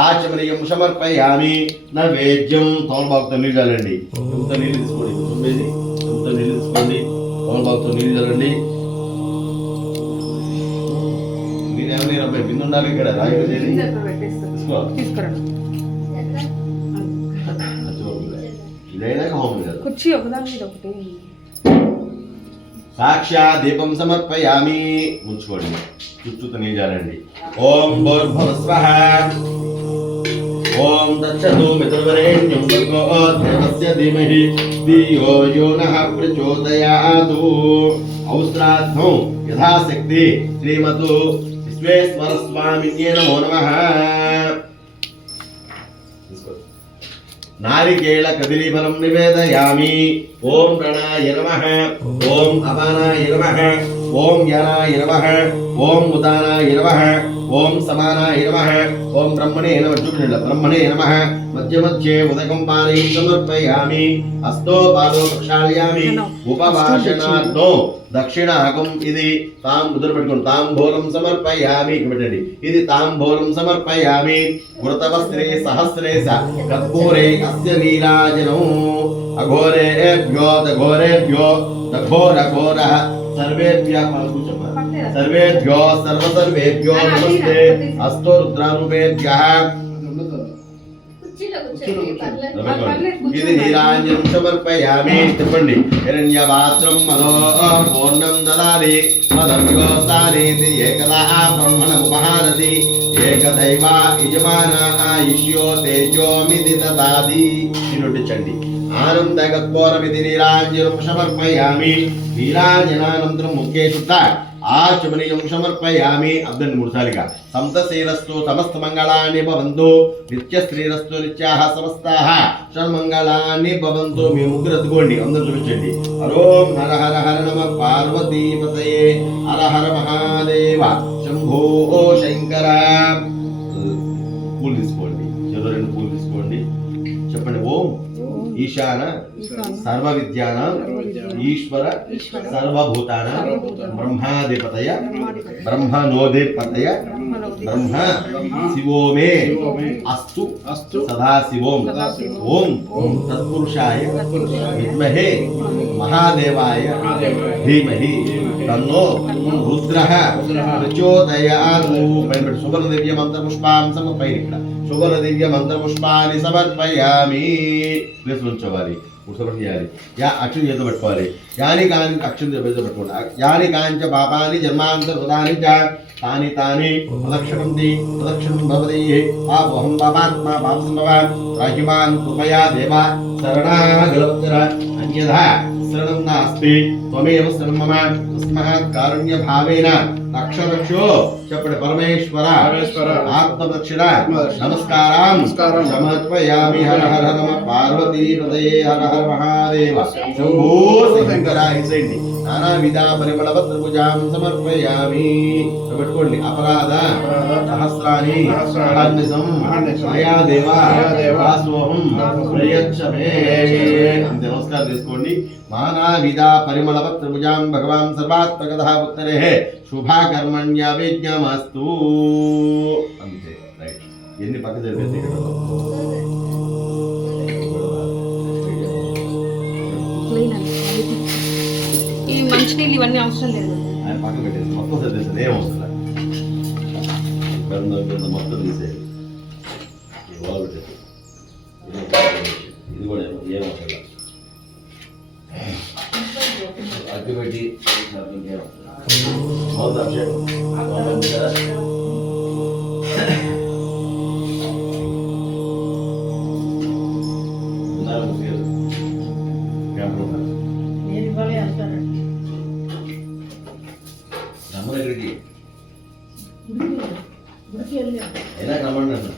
ఆచమనీయం సమర్పయామి నైవేద్యం తోమబాబుతో నీళ్ళు చల్లండి ఎంత నీళ్ళు తీసుకోండి తొమ్మిది ఎంత నీళ్ళు తీసుకోండి తోమబాబుతో నీళ్ళు చల్లండి మీరేమో అబ్బాయి బిందు ఉండాలి ఇక్కడ రాయి తీసుకో ఇదైనాక హోమం కాదు. కుర్చీ ఒకదాని మీద ఒకటి. సాక్షా దీపం సమర్పయామి. ఉంచుకోండి, చుట్టూ నీజాలండి. ఓం భూర్భువస్వః. ఓం తచ్చతు మిత్రవరేణ్యం భర్గో దేవస్య ధీమహి ధియో యో నః ప్రచోదయాతు. ఔస్రాద్ధం యథాశక్తి శ్రీమతు విశ్వేశ్వర స్వామిన్యే నమో నమః. నారికేళ కదిలీఫలం నివేదయామి. ఓం ప్రణాయ నమః. ఓం అపానాయ నమః. ఓం యనాయ నమః. ఓం ఉదానాయ నమః. ఓం సమానాయ నమః. ఓం బ్రహ్మణే నమః. బ్రహ్మణే నమః. మధ్య మధ్యే ఉదకం పానీయం సమర్పయామి. హస్తో పాదో ప్రక్షాళయామి. ఉపవాసనార్థో దక్షిణాకం. ఇది ముద్ర పెట్టుకోండి. తాంబూలం సమర్పయామి. పెట్టండి. ఇది తాంబూలం సమర్పయామి. వృతవస్త్రే సహస్రేశ కర్పూరే అస్య నీరాజనం. అఘోరేభ్యో దఘోరేభ్యో దఘోరఘోరః సర్వేభ్యః సర్వేభ్యో సర్వేభ్యో నమస్తే. అస్తో రుద్రారూపేభ్యః. ఇది నీరాంజనం సమర్పయామి. చెప్పండి. హిరణ్యపాత్రం మదో పూర్ణం దదాది మదవ్యోస్తానేతి ఏకదా బ్రహ్మణముపహారతి. ఏకదైవ యజమాన ఆయుష్యో తేజోమిది దదాది. నిరుడించండి. ఆనందగత్వరమిది నీరాంజనం సమర్పయామి. నీరాంజనానంతరం ముఖ్యే శుద్ధ ఆచమనీయం సమర్పయామి. అబ్దండి 3 సార్లుగా. సంతశీలస్తు సమస్త మంగళాన్ని భవంతు. నిత్య శ్రీరస్తు నిత్యాః సమస్తాః షణ్మంగళాన్ని భవంతు. మీ ముగ్గురు ఎత్తుకోండి, అందరూ చూపించండి. హరోం హర హర హర నమ పార్వతీపతయే హర హర మహాదేవ శంభో శంకర. పూలు తీసుకోండి, చెరో 2 పూలు తీసుకోండి. చెప్పండి. ఓం ఈశాన సర్వ విద్యాన ఈశ్వర సర్వభూతాన బ్రహ్మాధిపతయ బ్రహ్మణోధిపతయ బ్రహ్మ శివో మే అస్తు సదాశివోం. ఓం తత్పురుషాయ విద్మహే మహాదేవాయ ధీమహి తన్నో రుద్రః ప్రచోదయాతు. సువర్ణ దివ్య మంత్ర పుష్పాం సమర్పయామి. ఇక్కడ సువర్ణ దివ్య మంత్ర పుష్పాన్ని సమర్పయామి. ప్లేస్ ఉంచవాలి, చేయాలి. అక్షరం చేత పెట్టుకోవాలి. యాని కాని అక్షరం చేత పెట్టుకోండి. యాని కాంచ పాపాని జన్మాంతర్గతాని చ తాని తాని ప్రదక్షిణంతి ప్రదక్షిణం భవతి. పాపహం పాపాత్మా పాపసంభవ రాహిమాన్ కృపయా దేవ శరణాగలవత్తర. అన్యథా శరణం నాస్తి. త్వమేవ శరణం మమ తస్మాత్ కారుణ్య భావేన రక్ష రక్షో. చెప్పండి. పరమేశ్వర ఆత్మదక్షిణ నమస్కారం సమర్పయామి. హర హర నమ పార్వతీపతయే హర హర మహాదేవ శంభో శంకర. ఇసేయండి. నానా విధ పరిమళపత్రభుజాం సమర్పయామి. పెట్టుకోండి. అపరాధ సహస్రాని అహర్నిశం మయా దేవ దాసోహం ప్రయచ్చమే. అంతే. నమస్కారం చేసుకోండి. నానా విధ పరిమళపత్రభుజాం భగవాన్ సర్వాత్మకః ఉత్తరే శుభకర్మణ్య విజ్ఞమస్తు. అంతే. రైట్. ఎన్ని పక్క జరిపేది ఈ మంచినీళ్ళు ఇవన్నీ అవసరం లేదు. ఆయన పక్క పెట్టేసి మొత్తం సరిచేసి ఏం అవసరం మొత్తం తీసేది. ఇది కూడా ఏం అవసరం అగ్గి పెట్టి దగ్గరికి అయినా కమండి అన్న.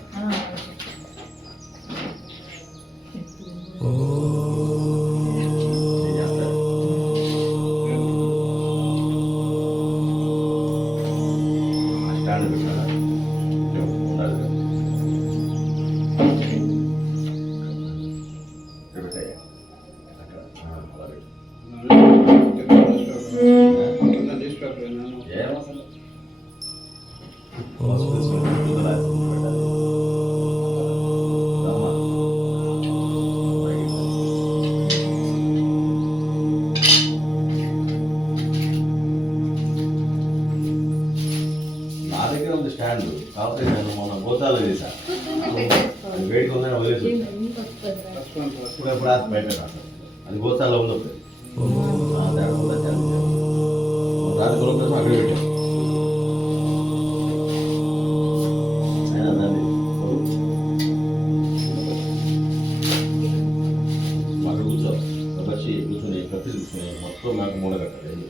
కాకపోతే నేను మొన్న గోసాలు చేశా అది వేడికి ఉందని వదిలేసి ఇప్పుడు ఎప్పుడు ఆశ బయట రాదు అది గోసాలో ఉంది ఒకటి తేడా ఉందా రాత్రి కొల కోసం అక్కడ పెట్టాం అయినా దాన్ని అక్కడ కూర్చో వచ్చి కూర్చొని కత్తి తీసుకుని మొత్తం నాకు మూల కట్టాలి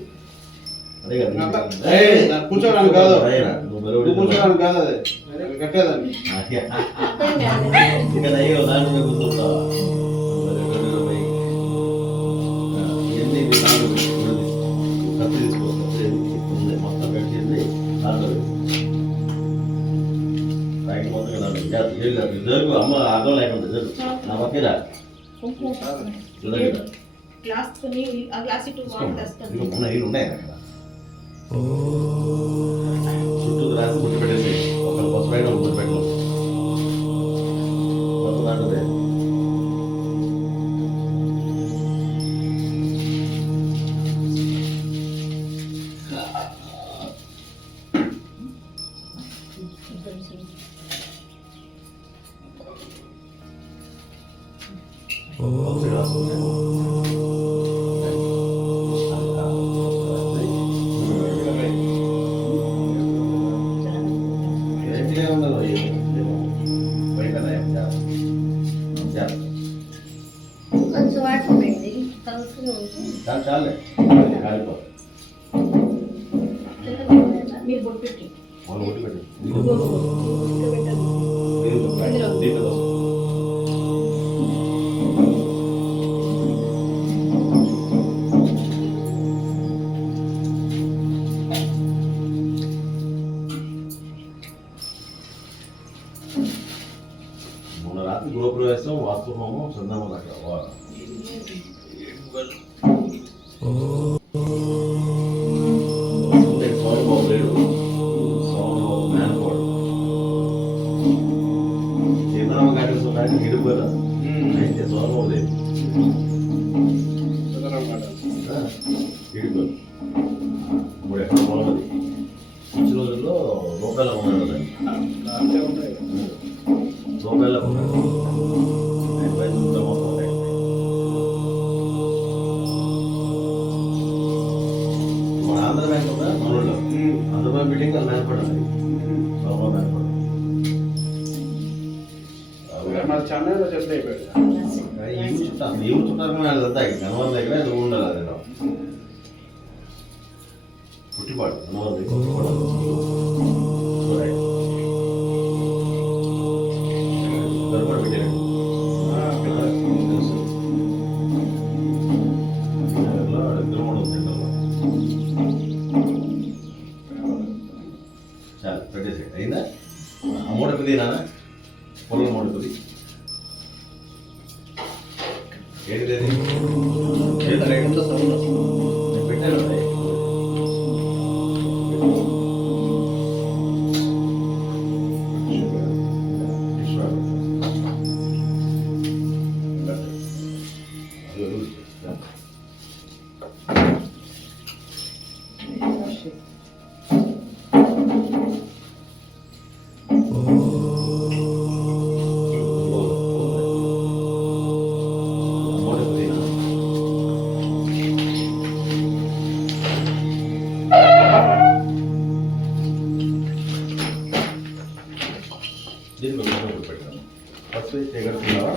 అదే కదా కూర్చోడానికి కాదు నువ్వు బరువు కూర్చోడానికి కాదు అది కట్టేదాన్ని ఇక్కడ అయ్యో దాని మీద కూర్చుంటావా ఇవన్నీ కత్తి తీసుకో కత్తి మొత్తం కట్టేది దాంట్లో రైట్ మొత్తం దాంట్లో జరుగు అమ్మ అర్థం లేకుండా జరుగు నా పక్కన చూడండి ఇదిగో మొన్న ఇల్లు ఉన్నాయి అక్కడ చుట్టూ రాసి ముట్టు పెట్టేసి ఒకరు బస్సు పైన ఒక ముట్టు పెట్టు మొత్తం దాంట్లో చాలే కాలిపో మీరు బొట్టు పెట్టి వాళ్ళు ఒట్టి పెట్టు మొన్న రాత్రి గృహప్రవేశం వాస్తు హోమం చందమం అక్కడ సోమబాబు లేడు సోమబాబు మేనకోడు సీతారామ గారికి హిడిపోయారు అయితే సోమబాబు లేదు హిడిపోయారు ఇప్పుడు ఎక్కడ మొదలది మంచి రోజుల్లో రూపాయల ఉన్నాడు రూపాయల ఉన్నాడు ఆంధ్ర బ్యాంక్ ఉందా మనలో ఆంధ్ర బ్యాంక్ మీటింగ్ అది మేనపడాలి బాబా మేనపడాలి చెన్నైలో చెప్తే అయిపోయాడు ఎవరు చుట్టారు అదంతా గణవారి దగ్గర అది ఉండాలి అది పుట్టిపాడు గణవారి దగ్గర గర్భాడు పెట్టారు చాలు పెట్టేసి అయిందా మూడపది నాన్న పొలం మూడపది ఏంటి పెట్టాను దీన్ని పెట్టాను ఫస్ట్ చేయగలుగుతున్నావా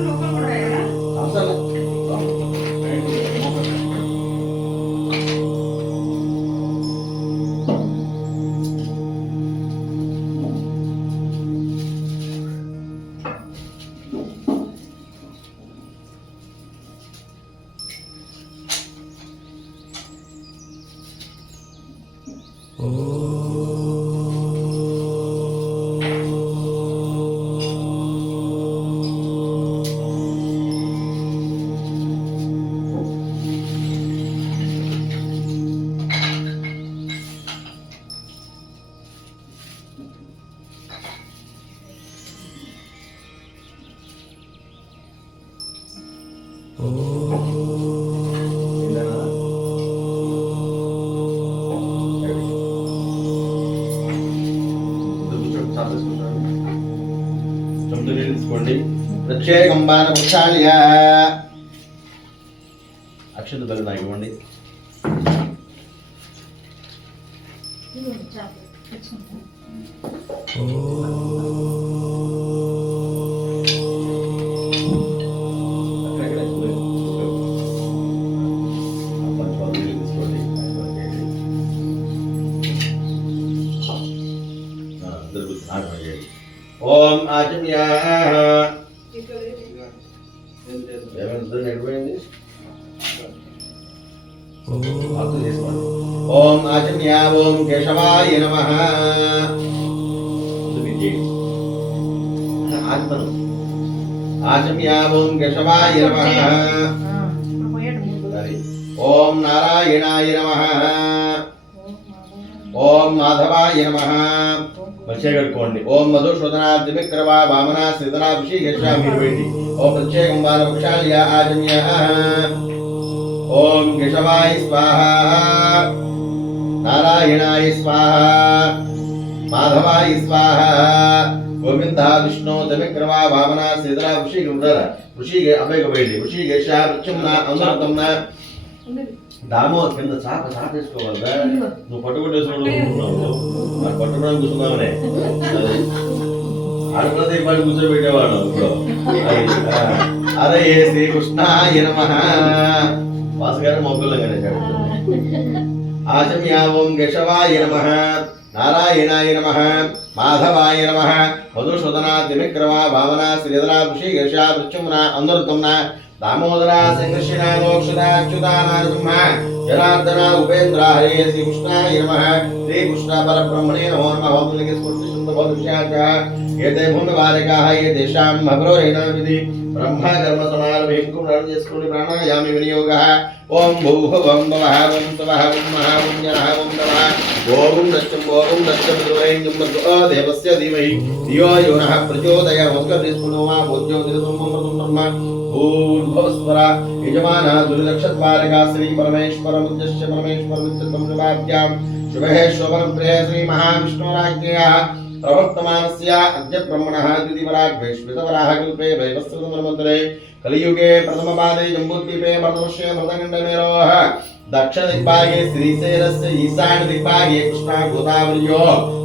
లోపల కూడా చెంబుతో నీళ్ళు తీసుకోండి. ప్రత్యేకం బాణ వృక్షాయ అక్షత బలి నాకు ఇవ్వండి. ఓం ఆచమ్యా నడిపోయింది. ఓం ఆచమ్యా ఓం కేశవాయ నమః. ఆత్మను ఆచమ్యా ఓం కేశవాయ నమః. ఓం నారాయణాయ నమః. ఓం మాధవాయ నమః. మంచిగా కట్టుకోండి. ఓం మధుసూదనాద్రిమిక్రవా వామనా శ్రీధనా ఋషికేశ మీరు వేయండి. ఓం ప్రత్యేకం బాలవృక్షాయ ఆజన్య. ఓం కేశవాయ స్వాహ, నారాయణాయ స్వాహ, మాధవాయ స్వాహ. గోవింద విష్ణు త్రిమిక్రవా వామనా శ్రీధనా ఋషికే అభయకు వేయండి. ఋషికేశ వృక్షంన అమృతంన దామో కింద చాప వేసుకోవాలా? నువ్వు పట్టుకుంటేసుకున్నావు, నాకు పట్టుకోవడానికి కూర్చున్నావునే. ఆడపడి పడి కూర్చోబెట్టేవాడు ఇప్పుడు. అరే శ్రీకృష్ణాయ నమః. వాసుగారు మొగ్గలుగానే చెప్తాను. ఆచమ్యా ఓం కేశవాయ నమః, నారాయణాయ నమః, మాధవాయ నమః. మధుసూదనాద్రిమిక్రమా వామనా శ్రీధరా ఋషికేశ వృక్షంన అమృతంన దామోదర సంకృష్ణ మోక్షద అచ్యుతానారసింహ జనార్దన ఉపేంద్ర హరే శ్రీకృష్ణాయ నమః. శ్రీకృష్ణ పరబ్రహ్మణే నమో నమః. భౌతులికి స్ఫూర్తి శుద్ధ భౌతిశాచ ఏతే భూమివారికాః ఏ దేశాం భ్రమరోహేణ విధి బ్రహ్మ కర్మ సమారభేంకుం రణ చేసుకుని ప్రాణాయామి వినియోగః. ఓం భూభువం భవః ఓం తవః ఓం మహా ఓం జనః ఓం తవః ఓం దచ్చం దురైంజం భర్గో దేవస్య ధీమహి ధియో యో నః ప్రచోదయాత్. నమస్కారం చేసుకున్నాం. మా భోజ్యోతిరసం బ్రహ్మ భూర్భువస్వర యజమాన దుర్దక్షద్వారకా శ్రీ పరమేశ్వరముద్యశ్య పరమేశ్వరముద్యతం శుభాభ్యాం శుభే శోభనం ప్రియ శ్రీ మహావిష్ణురాజ్ఞయః ప్రవర్తమానస్య అద్య బ్రహ్మణః ద్వితీయవరాగ్వేశ్వితవరాహ కల్పే వైవస్వతమన్వంతరే కలియుగే ప్రథమపాదే జంబూద్వీపే మర్దమశ్య మృతగండమేరోః దక్షిణ దిగ్భాగే శ్రీశైలస్య ఈశాన్య దిగ్భాగే కృష్ణా గోదావర్యో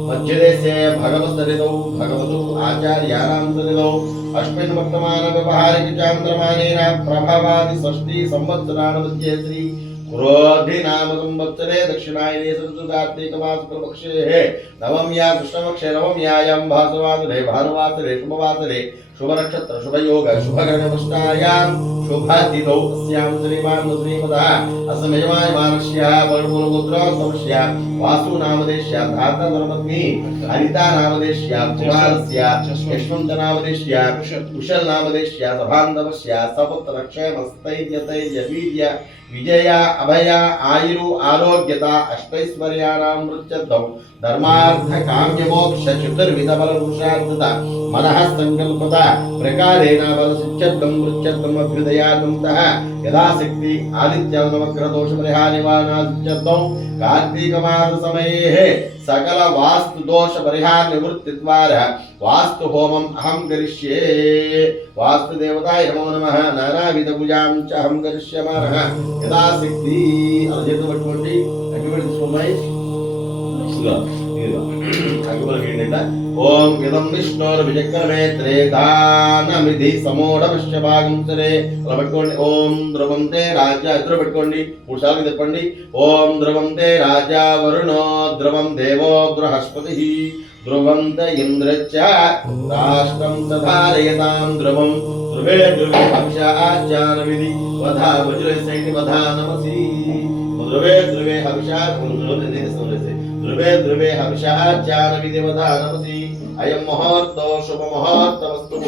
మధ్యదేశే భగవత్సరితౌ భగవతు ఆచార్యానాం సరితౌ అస్మిన్ వర్తమాన వ్యవహారిక చాంద్రమానేన ప్రభవాది షష్ఠి సంవత్సరాణ మధ్యే శ్రీ క్రోధి నామ సంవత్సరే దక్షిణాయనే సంవత్సరార్తే మాసపక్షే నవమ్యా కృష్ణపక్షే నవమ్యాయాం భాసవాసరే భానువాసరే శుభవాసరే శుభనక్షత్ర శుభయోగ శుభగణవష్టాయాం శుభతిథౌ అస్యాం శ్రీమాన్ శ్రీమదః అసమయమానస్య పరమపుత్రోత్తమస్య వాసు నామదేశ్య ధాత ధర్మగ్ని హరిత నామదేశ్య కుమారస్య యశ్వంత నామదేశ్య కుశల్ నామదేశ్య సభాంధవస్య సపుత్ర క్షేమస్థైర్యతైర్య వీర్య విజయ అభయ ఆయురు ఆరోగ్యత అష్టైశ్వర్యానాం వృత్యర్థం ధర్మార్థ కామ్య మోక్ష చతుర్విధ బల పురుషార్థత మనః సంకల్పత ప్రకారేణ బల సిద్ధ్యర్థం వృత్యర్థం అభ్యుదయార్థంతః యథాశక్తి ఆదిత్య నవగ్రహ దోష పరిహార నివారణార్థం కార్తీక మాస సమయే సకల వాస్తు దోష పరిహార నివృత్తి ద్వారా వాస్తు హోమం అహం కరిష్యే. వాస్తు దేవతాయ నమో నమః. నానావిధ పూజాం చ అహం కరిష్యమానః యథాశక్తి. అలా చేతులు పట్టుకోండి. అగ్గిపెట్టి తీసుకోండి. ఓం ఇదం విష్ణోర్విచక్రమే త్రేదానమిధి సమోఢమశ్య భాగం సరే. అలా పెట్టుకోండి. ఓం ధ్రువం తే రాజా. ఇద్దరు పెట్టుకోండి. 3 సార్లు చెప్పండి. ఓం ధ్రువం తే రాజా వరుణో ధ్రువం దేవో బృహస్పతి ధ్రువం త ఇంద్రశ్చ రాష్ట్రం తధారయతాం ధ్రువం ధ్రువే ధ్రువే హంసాచారవిధి వధా వజ్రసైని వధా నమసి. ధ్రువే ధ్రువే హంసా ధ్రువే ధ్రువే హంసాచార విధివధా నమసి. అయం ముహూర్తో శుభ ముహూర్తమస్తు.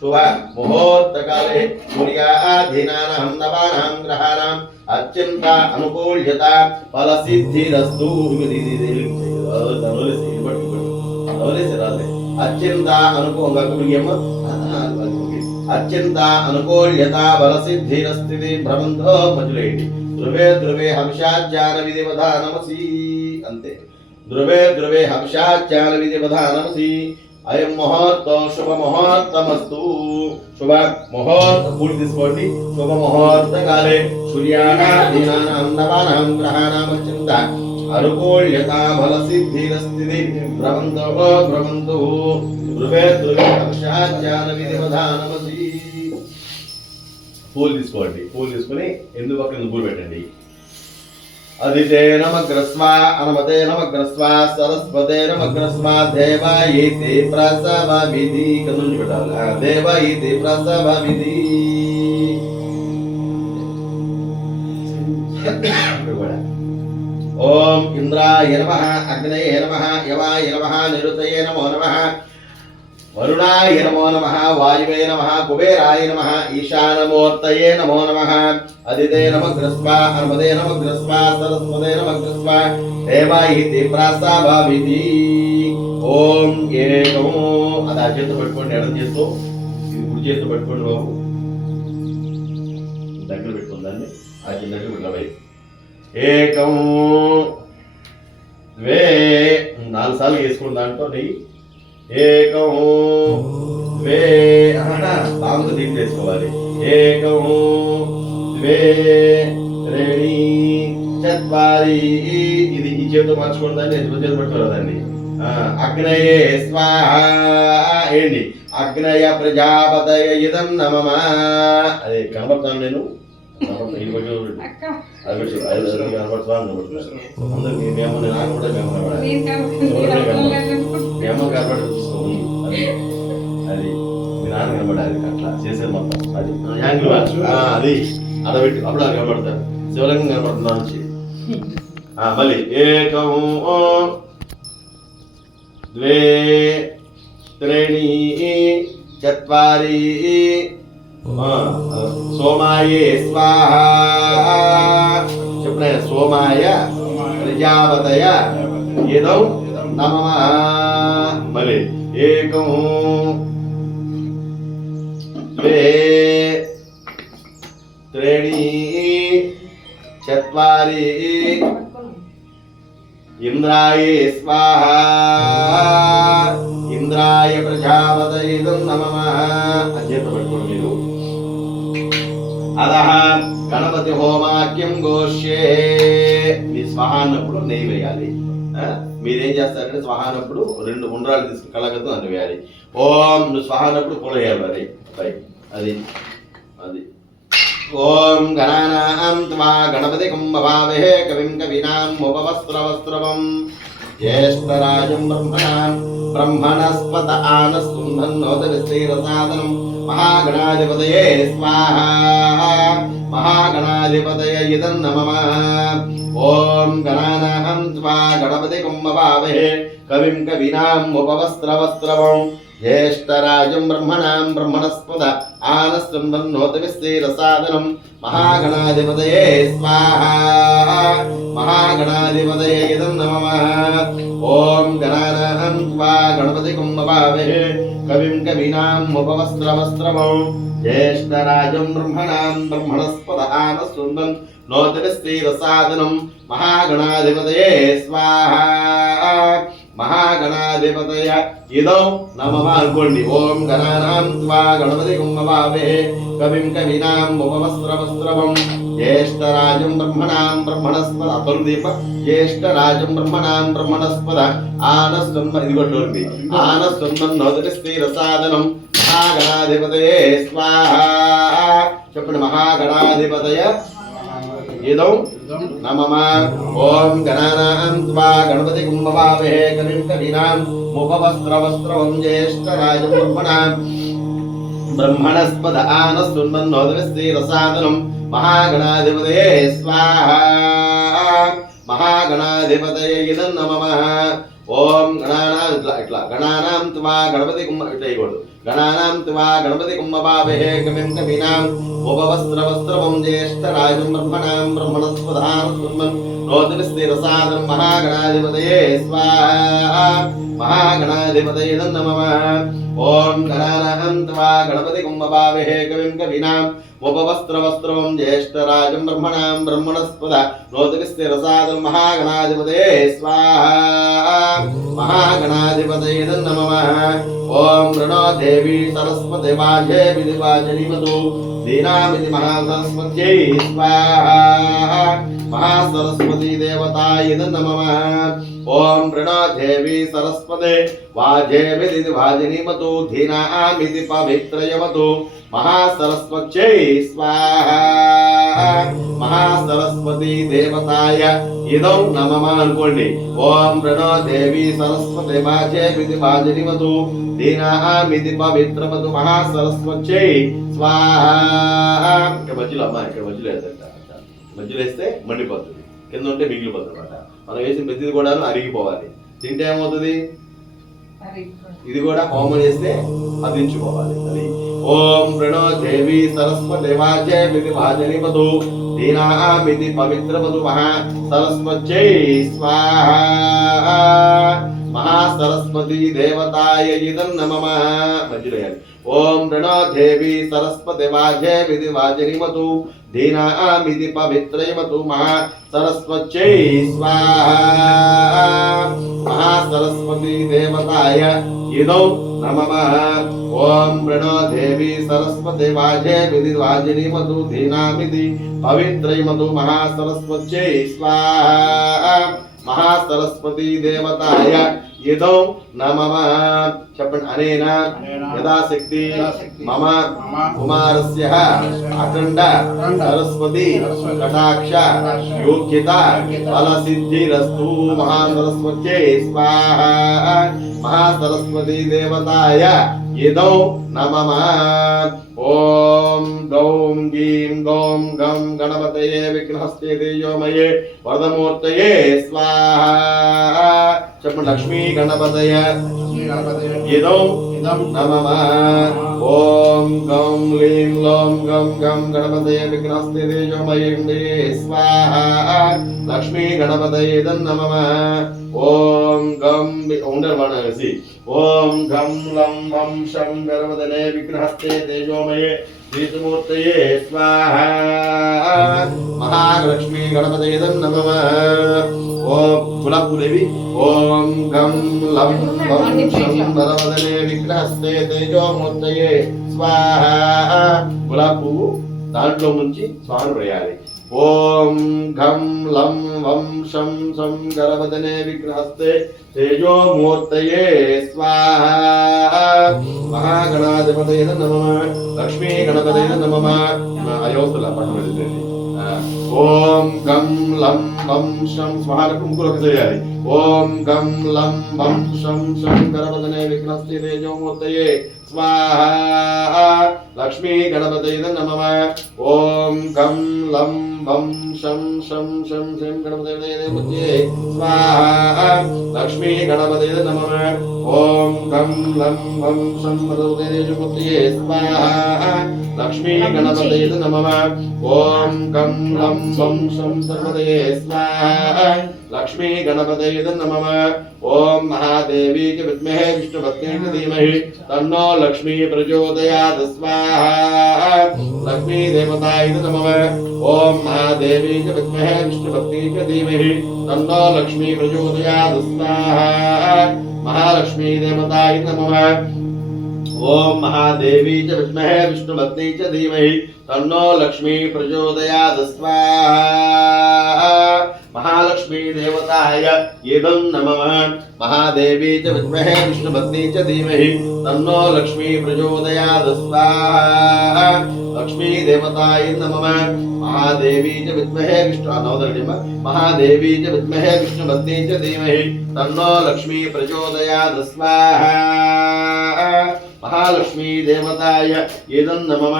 శుభ ముహూర్తకాలే సూర్యాధీనానాం నవానాం గ్రహాణాం అత్యంత అనుకూల్యత ఫలసిద్ధిరస్తు. అత్యంత అత్యంత అనుకూల్యత బలసిద్ధిరస్థితి భ్రమంతో మధులేటి. ధ్రువే ధ్రువే హంసాచార విధివధా నమసి. అంతే. ధ్రువే ధ్రువే హంసాచార విధివధా నమసి. అయం ముహూర్తో శుభ ముహూర్తమస్తు. శుభ ముహూర్త పూర్తి తీసుకోండి. శుభ ముహూర్త కాలే సూర్యాదీనానాం నవానాం గ్రహాణాం చింత అనుకూల్యతా ఫల సిద్ధిరస్థితి భ్రమంతో భ్రమంతు ధ్రువే ధ్రువే అంశాచాన విధివధానమసి. పూలు తీసుకోండి. పూలు తీసుకుని ఎందుకు అక్కడ పూలు పెట్టండి. అదితే నమగ్రస్వా అనమతే నమగ్రస్వా సరస్వతే నమగ్రస్వా దేవాయేతే ప్రసవ విధి. ఇక్కడ నుంచి పెట్టాలి. దేవాయేతే ప్రసవ విధి. ఓం ఇంద్రాయ నమః అగ్నయే నమః యవాయ నమః నిరుతయే నమో నమః వరుణాయ నమో నమః వాయువే నమః కుబేరాయ నమః ఈశానమూర్తయే నమో నమః అదితే నమగ్రస్వా అనమతే నమగ్రస్వా సరస్వతే నమగ్రస్వా దేవాయితి ప్రసభవితి. ఓం ఏకం. అది ఆ చేతితో పెట్టుకోండి. ఎడం చేస్తూ ఇది కుడి చేతితో పెట్టుకోండి బాబు. దగ్గర పెట్టుకుందాన్ని ఆ చిన్న దగ్గర పెట్టబోయి ఏకం ద్వే 4 సార్లు వేసుకోండి. దాంట్లో నెయ్యి ఏకం ద్వే బాగుంది. దీన్ని వేసుకోవాలి. ఏకం ద్వే త్రీణి చత్వారి. ఇది ఈ చేతితో మార్చుకోండి. దాన్ని ఎదురు చేతి పెట్టుకోవాలి. దాన్ని అగ్నయే స్వాహ. ఏంటి అగ్నయ ప్రజాపతయ ఇదం నమః. అదే కనబడతాను నేను. అది పెట్టు. కనబడుతున్నా అందరికి మేము నాకు కూడా మేము కనబడి చూసుకోండి. అది మీ నాన్న కనబడాలి. అట్లా చేసేది మొత్తం. అది యాంగిల్ అది అలా పెట్టి అప్పుడు అది కనబడతారు. శివలింగం కనబడుతున్నా నుంచి మళ్ళీ ఏకం ద్వే త్రీణి చత్వారి సోమాయే స్వాహ. చెప్పిన సోమాయ ప్రజాపతయ ఇదం నమః. మళ్ళీ ఏకం ద్వే త్రీణి చత్వారి ఇంద్రాయ స్వాహ. ఇంద్రాయ ప్రజాపతయ ఇదం నమః. అధ్యత పట్టుకోండి మీరు. అదహ గణపతి హోమాక్యం గోష్యే. మీ స్వాహ అన్నప్పుడు నెయ్యి వేయాలి. మీరేం చేస్తారంటే స్వాహ అన్నప్పుడు 2 ఉండ్రాలు తీసుకుని కళ్ళగద్దు అన్ని వేయాలి. ఓం నువ్వు స్వాహ అన్నప్పుడు పూల వేయాలి. మరి అది అది ఓం గణానాం త్వా గణపతి కుంభభావే కవిం కవినాం ఉపవస్త్రవస్త్రవం జ్యేష్ఠరాజం బ్రహ్మణాం బ్రహ్మణస్పత ఆనస్సుంధన్నోదవిశ్రీరసాదనం మహాగణాధిపతయే స్వాహా. మహాగణాధిపతయ ఇదం నమః. ఓం గణానాం త్వా గణపతి కుంభభావే కవిం కవినాం ఉపవస్త్రవస్త్రవం జ్యేష్ఠరాజం బ్రహ్మణాం బ్రహ్మణస్పద ఆనస్సుంధన్నోదవిశ్రీరసాదనం మహాగణాధిపతయే స్వాహా. మహాగణాధిపతయ ఇదం నమః. ఓం గణానాం త్వా గణపతి కుంభభావే కవిం కవినాం ఉపవస్త్రవస్త్రవం జ్యేష్ఠరాజం బ్రహ్మణాం బ్రహ్మణస్పద ఆనస్సుంధన్నోదవిశ్రీరసాదనం మహాగణాధిపతయే స్వాహా. మహాగణాధిపతయ ఇదం నమః అనుకోండి. ఓం గణానాం త్వా గణపతి కుంభభావే కవిం కవినాం ఉపవస్త్రవస్త్రవం జ్యేష్ఠరాజం బ్రహ్మణాం బ్రహ్మణస్పద అతరుదీప జ్యేష్ఠరాజం బ్రహ్మణాం బ్రహ్మణస్పద ఇదిగొట్టుంది ఆనస్సుంధన్నోదవిశ్రీరసాదనం మహాగణాధిపతయే స్వాహా. చెప్పండి మహాగణాధిపతయ ఇదం నమః. ఓం గణానాం త్వా గణపతి కుంభభావే కవిం కవినాం ఉపవస్త్రవస్త్రవం జ్యేష్ఠరాజం బ్రహ్మణాం బ్రహ్మణస్పద ఆనస్సుంధన్నోదవిశ్రీరసాదనం మహాగణాధిపతయే స్వాహా. మహాగణాధిపతయ ఇదం నమః. ఓం గణానాం ఇట్లా గణానాం త్వా గణపతి కుంభ ఇట్లా ఇవ్వడు. గణానాం త్వా గణపతి కుంభభావే కవిం కవినాం ఉపవస్త్రవస్త్రవం జ్యేష్ఠరాజం బ్రహ్మణాం బ్రహ్మణస్పద ఆనస్సుంధన్నోదవిశ్రీరసాదనం మహాగణాధిపతయే స్వాహా. మహాగణాధిపతయ ఇదం నమః. ఓం గణానాం త్వా గణపతి కుంభభావే కవిం కవినాం उपवस्त्रवस्त्रं ज्येष्ठराजं ब्रह्मणां ब्रह्मणस्पद नोदकस्थिरसादं महागणाधिपतये स्वाहा महागणाधिपतये नमः ॐ प्रणो देवी सरस्वती वाजे विधिवाजनीमतु दीनामिति महासरस्वत्यै स्वाहा महासरस्वती देवताय नमः ॐ प्रणो देवी सरस्वती वाजे विधिवाजनीमतु दीनामिति पवित्रयमतु महासरस्वत्यै स्वाहा महासरस्वती देवताय इदं नमः అనుకోండి ఓం ప్రణో దేవి సరస్వతి వాజే విధివాజనిమతు దీనామితి పవిత్రమతు మహాసరస్వత్యై స్వాహా. ఇక్కడ మధ్యలో అమ్మా ఇక్కడ మధ్యలో వేద్దంట, మధ్యలో వేస్తే మండిపోతుంది, కింద ఉంటే మిగిలిపోతుంది అనమాట. మనం వేసిన ప్రతిది కూడా అరిగిపోవాలి. తింటే ఏమవుతుంది, ఇది కూడా హోమం చేస్తే అదించుకోవాలి. అది ఓం ప్రణో దేవి సరస్వతి వాజే విధివాజనిమతు దీనామితి పవిత్రమతు మహా సరస్వత్యై స్వాహా महासरस्वती देवताय इदं नमः मध्य ओम प्रणो देवी सरस्वती वाजे विधिवाजनिमतु दीनामिति पवित्रयमतु महासरस्वत्यै स्वाहा महासरस्वती देवताय इदं नमः ओम प्रणो देवी सरस्वती वाजे विधिवाजनिमतु दीनामिति पवित्रयमतु महासरस्वत्यै स्वाहा महासरस्वती देवताय इदं नमः చెప్పండి. అనేన యథాశక్తి మమ కుమారస్య అఖండ సరస్వతి కటాక్ష యోగ్యత ఫల సిద్ధిరస్తు మహాసరస్వత్యై స్వాహా మహాసరస్వతి దేవతాయ ఇదం నమః. ఓం గౌం గీం గౌం గం గణపతయే విఘ్నహస్తే తేజోమయే వరదమూర్తయే స్వాహా. చెప్పండి. లక్ష్మీ గణపతయ ఇదం నమః. ఓం గం లీం లోం గం గం గణపతయే విఘ్నహస్తే తేజోమయే స్వాహా లక్ష్మీ గణపతయే ఇదం నమః. ఓం గం ఉండర్వాణసి ఓం గం లం వం శం గణపతయే విఘ్నహస్తే తేజోమయే శ్రీమూర్తయే స్వాహా మహాలక్ష్మీ గణపతయే ఇదం నమః. ఓం గులాబుదేవి ఓం గం లం వం శం గణపతయే విఘ్నహస్తే తేజోమూర్తయే స్వాహా. గులాబ్ పువ్వు దాంట్లో ముంచి స్వామి వేయాలి. ఓం గం లం వం శం శం గణపతయే విఘ్నహస్తే తేజోమూర్తయే స్వాహా మహాగణాధిపతయే నమః. లక్ష్మీ గణపతయే నమః. అయోస్తుల పట్టణం ఓం గం లం వం శం స్వాహాలకు ముగ్గులకు చేయాలి. ఓం గం లం వం శం శం గణపతయే విఘ్నహస్తే తేజోమూర్తయే స్వాహా లక్ష్మీ గణపతయే నమః. ఓం గం లం వం శం శం శం శం గణపతయే స్వాహా లక్ష్మీ గణపతయే నమః. ఓం గం లం వం శం గణపతయే స్వాహా లక్ష్మీ గణపతయే నమః. ఓం గం లం వం శం సర్వదయే స్వాహా లక్ష్మీ గణపతయే నమః. ఓం మహాదేవీ చ విద్మహే విష్ణుపత్ని చ ధీమహి తన్నో లక్ష్మీ ప్రచోదయాత్ స్వాహా లక్ష్మీ దేవతాయ నమః. ఓం మహాదేవీ చ విద్మహే విష్ణుపత్ని చ ధీమహి తన్నో లక్ష్మీ ప్రచోదయాత్ స్వాహా మహాలక్ష్మీ దేవతాయ నమః. ఓం మహాదేవీ చ విద్మహే విష్ణుపత్ని చ ధీమహి తన్నో లక్ష్మీ ప్రచోదయాత్ స్వాహా మహాలక్ష్మీ దేవతాయ ఇదం నమః. మహాదేవీ చ విద్మహే విష్ణుపత్ని చ ధీమహి తన్నో లక్ష్మీ ప్రచోదయాత్ స్వాహా లక్ష్మీ దేవతాయ నమః. మహాదేవీ చ విద్మహే మహాదేవీ చ విద్మహే విష్ణుపత్ని చ ధీమహి తన్నో లక్ష్మీ ప్రచోదయాత్ స్వాహా మహాలక్ష్మీ దేవతాయ ఇదం నమః.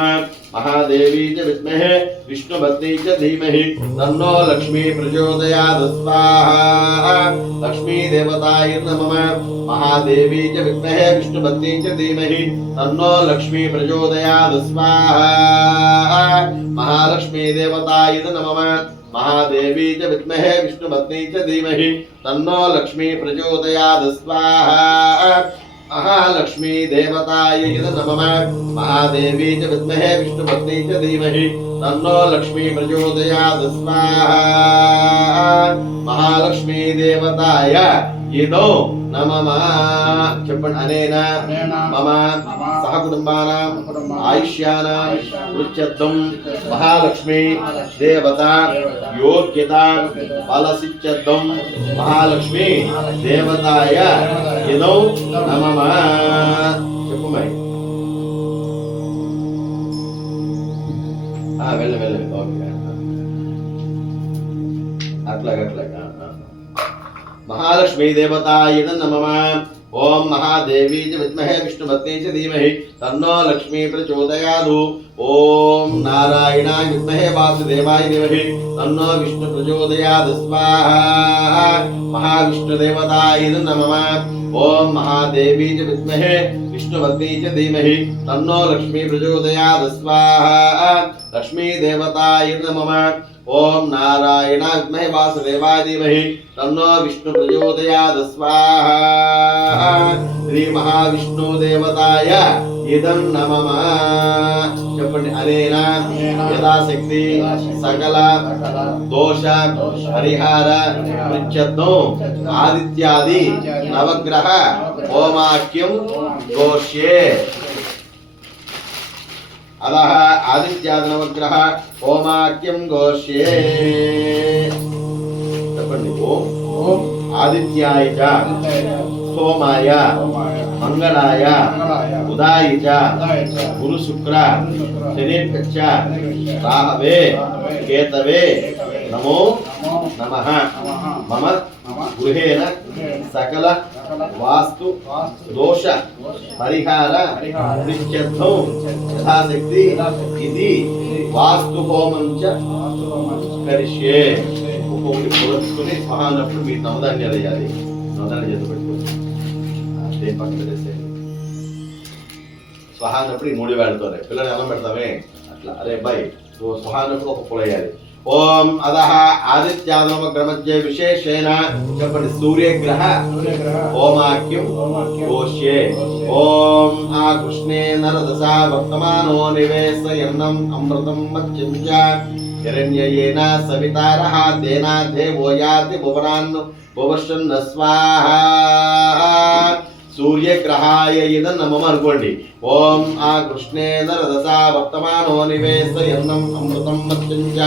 మహాదేవీ చ విద్మహే విష్ణుపత్ని చ ధీమహి తన్నో లక్ష్మీ ప్రచోదయాత్ స్వాహా లక్ష్మీ దేవతాయ నమః. మహాదేవీ చ విద్మహే విష్ణుపత్ని చ ధీమహి తన్నో లక్ష్మీ ప్రచోదయాత్ స్వాహా మహాలక్ష్మీ దేవతాయ నమః. మహాదేవీ చ విద్మహే విష్ణుపత్ని చ ధీమహి తన్నో లక్ష్మీ ప్రచోదయాత్ స్వాహా महालक्ष्मी देवताय नमः महादेवी च विद्महे विष्णुपत्नी च धीमहि तन्नो लक्ष्मी प्रचोदयात् स्वाहा महालक्ष्मी देवताय इदो नमः చెప్పండి అనేన మమ సహకుటుంబానాం ఆయుష్యానాం వృత్యర్థం మహాలక్ష్మి దేవత యోగ్యత ఫలసిద్ధ్యర్థం మహాలక్ష్మి దేవతాయ ఇదో నమః చెప్పు మరి వెళ్ళి వెళ్ళి ఓకే అట్లాగా महालक्ष्मी देवताय नमः ओम महादेवी च विद्महे विष्णुपत्नी च धीमहि तन्नो लक्ष्मी प्रचोदयात् ओम नारायणाय विद्महे वासुदेवाय धीमहि तन्नो विष्णु प्रचोदयात् स्वाहा महाविष्णुदेवताय नमः ओम महादेवी च विद्महे विष्णुपत्नी च धीमहि तन्नो लक्ष्मी प्रचोदयात् स्वाहा लक्ष्मी देवताय नमः ओम नारायण विद्महे वासुदेवाय धीमहि तन्नो विष्णु प्रचोदयात् स्वाहा श्री महाविष्णु देवताय इदं नमः చెప్పండి అనేన యథాశక్తి సకల దోష పరిహార ప్రత్యర్థం ఆదిత్యాది నవగ్రహ హోమాఖ్యం దోష్యే अतः आदित्यादि नवग्रह होमाख्यं घोष्ये ओम आदित्याय च सोमाय मंगलाय उदाय च गुरु शुक्र शनिभ्यश्च राहवे केतवे नमो नमः मम गृहेण सकल वास्तु दोष परिहार नित्यर्थं यथाशक्ति इति वास्तु होमं च करिष्ये ఒక్కొక్కటి పొలుచుకుని స్వహ అన్నప్పుడు మీరు నవదాన్ని వేయాలి నవదాన్ని చేత పెట్టుకోండి అదే పక్కన వేసేయండి స్వహ అన్నప్పుడు ఈ 3 వేళ్ళతోనే పిల్లలు ఎలా పెడతామే అట్లా అరే అబ్బాయి స్వహ అన్నప్పుడు ఒక పొల వేయాలి ओम अदः आदित्यानवग्रहमध्ये विशेषेण చెప్పండి सूर्यग्रह होमाख्यं घोष्ये ओम आ कृष्णे नरदशा वर्तमानो निवेशयन्नम् अमृतं मध्यं च हिरण्ययेन सवितारः तेना देवो याति भुवनान् भुवश्चन्न स्वाहा सूर्यग्रहाय इदं नमः అనుకోండి ओम आ कृष्णे नरदशा वर्तमानो निवेशयन्नम् अमृतं मध्यं च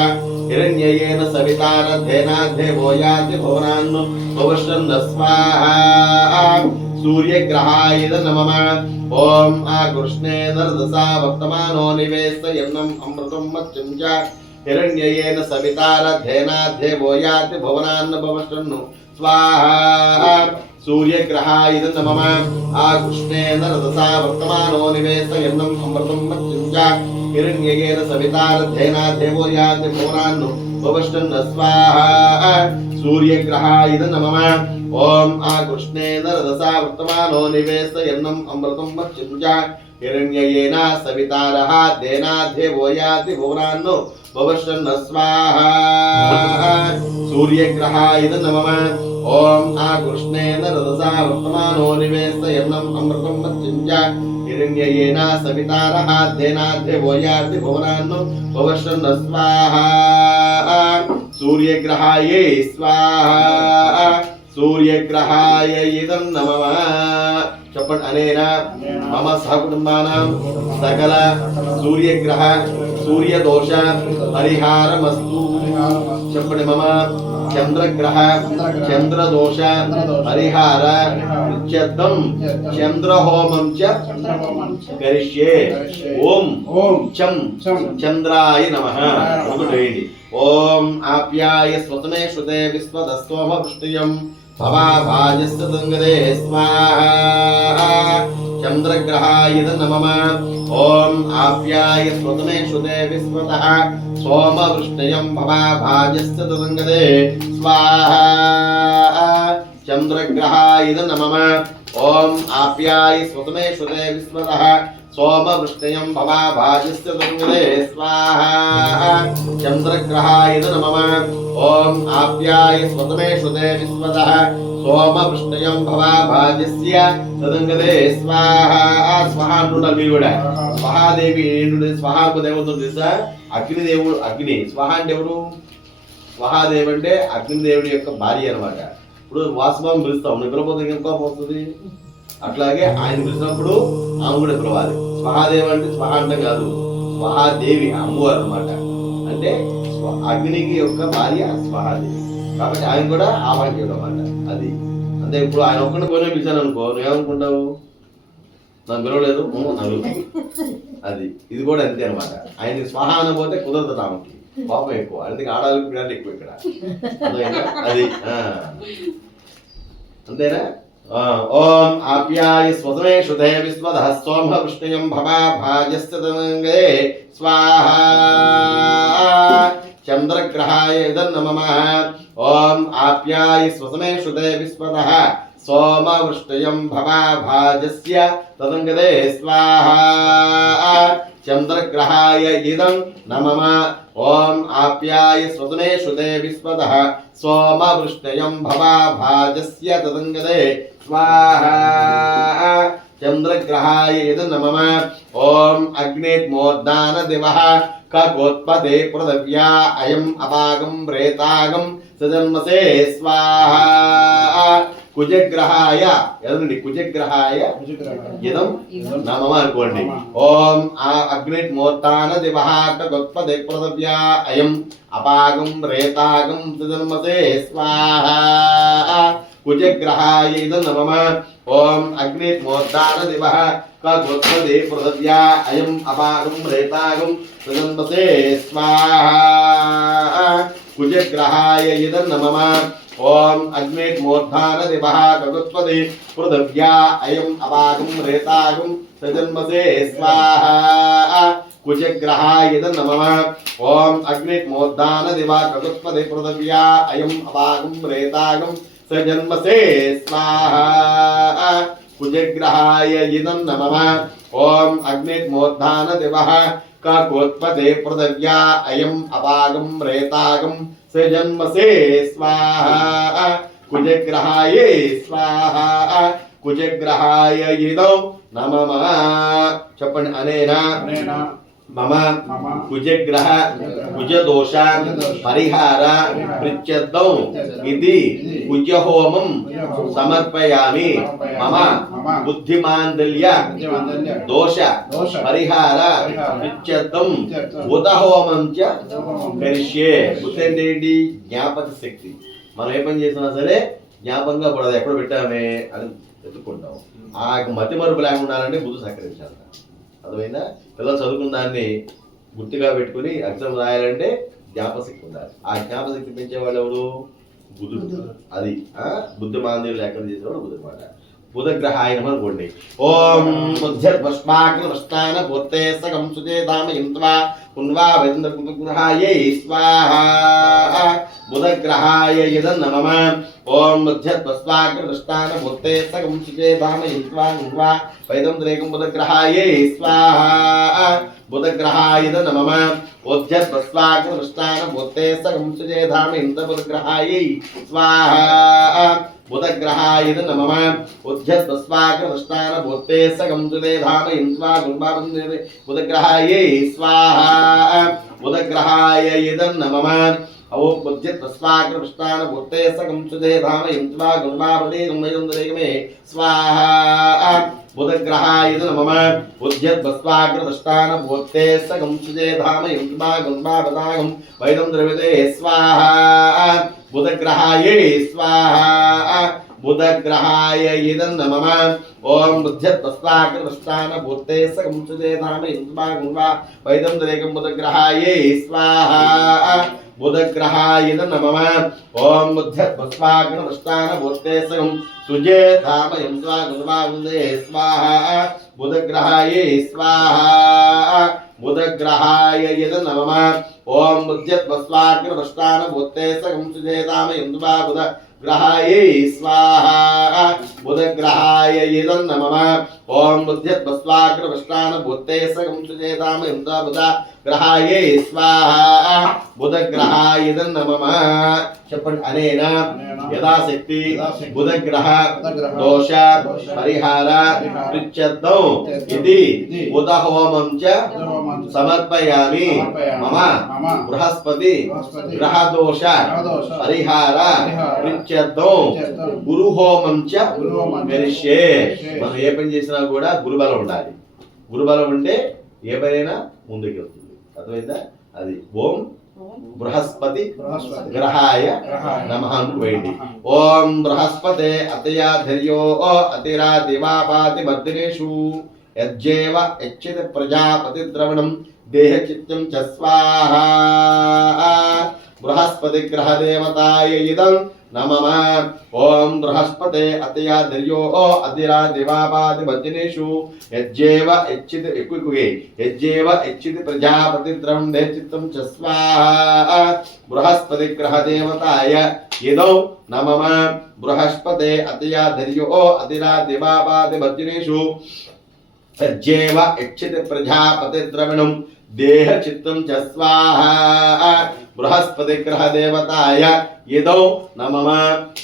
हिरण्ययेन सवितारधेना देवो याति भुवनान् भुवश्चन्न स्वाहा सूर्यग्रहाय नमः ओम आ कृष्णे नरदशा वर्तमानो निवेशयन्नम् अमृतं मध्यं च हिरण्ययेन सवितारधेना देवो याति भुवनान् भुवश्चन्न स्वाहा सूर्यग्रहाय नमः आ कृष्णे नरदशा वर्तमानो निवेशयन्नम् अमृतं मध्यं च हिरण्ययेन सवितारधेना देवो याति भुवनान् भुवश्चन्न स्वाहा सूर्यग्रहाय नमः ओम आ कृष्णे नरदशा वर्तमानो निवेशयन्नम् अमृतं मध्यं च हिरण्ययेन सवितारः धेना देवो याति भुवनान् भुवश्चन्न स्वाहा सूर्यग्रहाय नमः ओम आ कृष्णे नरदशा वर्तमानो निवेशयन्नम् अमृतं मध्यं च हिरण्ययेन सवितारः धेना देवो याति भुवनान् भुवश्चन्न स्वाहा सूर्यग्रहाय स्वाहा सूर्यग्रहाय इदं नमः చెప్పండి అనేన మమ సహకుటుంబానాం సకల సూర్యగ్రహ సూర్యదోష పరిహారమస్తు చెప్పండి మమ చంద్రగ్రహ చంద్రదోష పరిహార నిత్యర్థం చంద్రహోమం చ కరిష్యే ఓం చం చంద్రాయ నమః అనుకోండి ఓం ఆప్యాయ స్వతమే శ్రుతే విశ్వదస్తోమ వృష్టియం भवाभाजस्य दङ्गदे स्वाहा चन्द्रग्रहाय नमः ओम आप्याय स्वतमे श्रुते विस्मतः सोमवृष्णयं भवाभाजस्य दङ्गदे स्वाहा चन्द्रग्रहाय नमः ओम आप्याय स्वतमे श्रुते विस्मतः सोमवृष्णयं भवाभाजस्य दङ्गदे स्वाहा चन्द्रग्रहाय नमः ओम आप्याय स्वतमे श्रुते विस्मतः सोमवृष्णयं भवाभाजस्य తదంగదే స్వాహ స్వాహ అంటుంటారు మీరు కూడా. స్వాహాదేవి ఏంటంటే స్వాహాకు దేవత తెలుసా? అగ్నిదేవుడు. అగ్ని స్వాహ అంటే ఎవరు? స్వాహాదేవి అంటే అగ్నిదేవుడి యొక్క భార్య అనమాట. ఇప్పుడు వాసుబాబు పిలుస్తాం, నువ్వు పిలవకపోతే ఏం కోపం వస్తుంది? అట్లాగే ఆయన పిలిచినప్పుడు ఆమె కూడా పిలవాలి. స్వహాదేవి అంటే స్వహ అంటే కాదు, స్వహాదేవి అమ్మవారు అనమాట. అంటే అగ్నికి యొక్క భార్య స్వహాదేవి కాబట్టి ఆయన కూడా ఆహ్వానం చేయడం అన్నమాట. అది అంటే ఇప్పుడు ఆయన ఒక్కడిని పోయినా పిలిచాను అనుకో, నువ్వేమనుకుంటావు? నాకు పిలవలేదు నలుగు. అది ఇది కూడా అంతే అనమాట. ఆయన స్వహ అనబోతే కుదరదు, ఆమెకి పాపం ఎక్కువ, అందుకే ఆడాలకు పిల్లలు ఎక్కువ ఇక్కడ. అది అంతేనా? ఓం ఆప్యాయ స్వసమే శుధే విశ్వదః సోమ వృష్ణయం భవా భాజస్య తదంగే స్వాహా చంద్రగ్రహాయ ఇదం నమః. ఓం ఆప్యాయ స్వసమే శుధే విశ్వదః సోమ వృష్ణయం భవా భాజస్య తదంగే స్వాహా చంద్రగ్రహాయ ఇదం నమః. ఓం ఆప్యాయ స్వసమే శుధే విశ్వదః సోమ వృష్ణయం భవా భాజస్య తదంగదే స్వాహా చంద్రగ్రహాయ ఇదం నమః. ఓం అగ్నేత్మోర్దాన దివః ఖగోత్పదే పృథివ్యా అయం అపాగం ప్రేతాగం సజన్మసే స్వాహా కుజగ్రహాయ ఎదండి కుజగ్రహాయ ఇదం నమః అనుకోండి. ఓం అగ్నిర్మోర్తాన దివః ఖగోత్పదే పృథివ్యా అయం అపాగం ప్రేతాగం సజన్మసే స్వాహా కుజగ్రహాయ ఇదం నమః. ఓం అగ్నిర్మోర్తాన దివః ఖగోత్పదే పృథివ్యా అయం అపాగం ప్రేతాగం సజన్మసే స్వాహా కుజగ్రహాయ ఇదం నమః. ఓం అగ్నిర్మోర్ధాన దివః ఖగోత్పదే పృథివ్యా అయం అపాగం ప్రేతాగం సజన్మసే స్వాహా కుజగ్రహాయ ఇదం నమః. ఓం అగ్నిర్మోర్ధాన దివః ఖగోత్పదే పృథివ్యా అయం అపాగం ప్రేతాగం సజన్మసే స్వాహా కుజగ్రహాయ ఇదం నమః. ఓం అగ్నిర్మోర్ధాన దివః ఖగోత్పదే పృథివ్యా అయం అపాగం ప్రేతాగం సజన్మసే స్వాహా కుజగ్రహాయ స్వాహా కుజగ్రహాయ ఇదం నమః. చెప్పండి. అనేనా మమ కుజగ్రహ కుజదోష పరిహార ప్రిత్యర్థం ఇది కుజహోమం సమర్పయామి. మమ బుద్ధిమాందల్య దోష పరిహార ప్రిత్యర్థం ఉదహోమం చ కరిష్యే. బుద్ధి అంటే ఏంటి? జ్ఞాపక శక్తి. మనం ఏ పని చేసినా సరే జ్ఞాపకంగా పడదు, ఎక్కడ పెట్టామే అని ఎత్తుకుంటాం. ఆ మతి మరుపు లేకుండా ఉండాలంటే బుద్ధి సహకరించాలి. అర్థమైందా? పిల్లలు చదువుకున్న దాన్ని గుర్తుగా పెట్టుకుని ఎగ్జామ్ రాయాలంటే జ్ఞాపశక్తి ఉండాలి. ఆ జ్ఞాపశక్తి పెంచేవాళ్ళు ఎవరు? బుధుడు. అది బుద్ధి మాంద్యం లేకుండా చేసేవాడు బుధుడు మాట. బుధగ్రహాయ నమః అనుకోండి. ఓం ఉద్యద్భస్మాగ్రవస్థాన భూతే సగం సుచేతామయంత్వా పున్వా వేదంద్రగ్రహాయై స్వాహా బుధగ్రహాయ ఇదం నమః. ఓం ఉద్యద్భస్మాగ్రవస్థాన భూతే సగం సుచేతామయంత్వా పున్వా వేదంద్రేకం బుధగ్రహాయై స్వాహా బుధగ్రహాయ ఇదం నమః. ఉద్యద్భస్మాగ్రవస్థాన భూతే సగం సుచేతామయంత్వా బుధగ్రహాయై స్వాహా బుధగ్రహాయ ఇదం నమః. ఉద్యద్భస్మాగ్రవస్థాన భూతే సగం సుచేతామయంత్వా పున్వా బుధగ్రహాయై స్వాహా బుధగ్రహాయ ఇదం నమః. ఓం ఉద్యద్భస్మాగ్రవస్థాన భూతే సగం సుచేతామయంత్వా పున్వా బుధగ్రహాయై స్వాహా బుధగ్రహాయ ఇదం నమః. ఉద్యద్భస్మాగ్రవస్థాన భూతే సగం సుచేతామయంత్వా పున్వా వైదం ద్రవితే స్వాహా బుధగ్రహాయై స్వాహా బుధగ్రహాయ ఇదం నమః. ఓం ఉద్యద్భస్మాగ్రవస్థాన భూతే సగం సుచేతామయంత్వా పున్వా వైదం ద్రేకం బుధగ్రహాయై స్వాహా బుధగ్రహాయ ఇదం నమః. ఓం ఉద్యద్భస్మాగ్రవస్థాన భూతే సగం సుచేతామయంత్వా పున్వా స్వాహా బుధగ్రహాయై స్వాహా బుధగ్రహాయ ఇదం నమః. ఓం ఉద్యద్భస్మాగ్రవస్థాన భూతే సగం సుచేతామయంత్వా బుధగ్రహాయై స్వాహా బుధగ్రహాయ ఇదం నమః. ఓం ఉద్యద్భస్మాగ్రవస్థాన భూతే సగం సుచేతామయంత్వా బుధగ్రహాయై స్వాహా బుధగ్రహాయ ఇదం నమః. చెప్పండి. అనేనా యథాశక్తి యథాశక్తి బుధగ్రహ బుధగ్రహ దోష దోష పరిహార పరిహార ప్రిత్యర్థం ఇది బుధ హోమం చ సమర్పయామి సమర్పయామి. మమ మమ బృహస్పతి బృహస్పతి గ్రహ దోష గ్రహదోష పరిహార పరిహార ప్రిత్యర్థం ప్రిత్యర్థం గురు హోమం చ గురు హోమం చ కరిష్యే. కరిష్యే. మనం ఏ పని చేసినా కూడా గురుబలం ఉండాలి. గురుబలం ఉంటే ఏ పనైనా ముందుకు వెళ్తుంది. అర్థమైందా? అది ఓం బృహస్పతి బృహస్పతి గ్రహాయ గ్రహాయ నమః వేయండి. నమః. ఓం బృహస్పతే అతయా ధర్యో అతిరా దివాపాతి మర్దినేషు యజ్జేవ యచ్చిత్ ప్రజాపతి ద్రవణం దేహ చిత్తం చ స్వాహా. బృహస్పతి గ్రహ దేవతాయ ఇదం నమః. ఓం బృహస్పతే అతయా ధర్యో అతిరా దివాపాతి మర్దినేషు యజ్జేవ యచ్చిత్ యజ్జేవ యచ్చిత్ ప్రజాపతి ద్రవణం దేహ చిత్తం చ స్వాహా. బృహస్పతి గ్రహ దేవతాయ ఇదం నమః. బృహస్పతే అతయా ధర్యో అతిరా దివాపాతి మర్దినేషు యజ్జేవ యచ్చిత్ ప్రజాపతి ద్రవణం దేహ చిత్తం చ స్వాహా. బృహస్పతి గ్రహ దేవతాయ ఇదౌ నమః.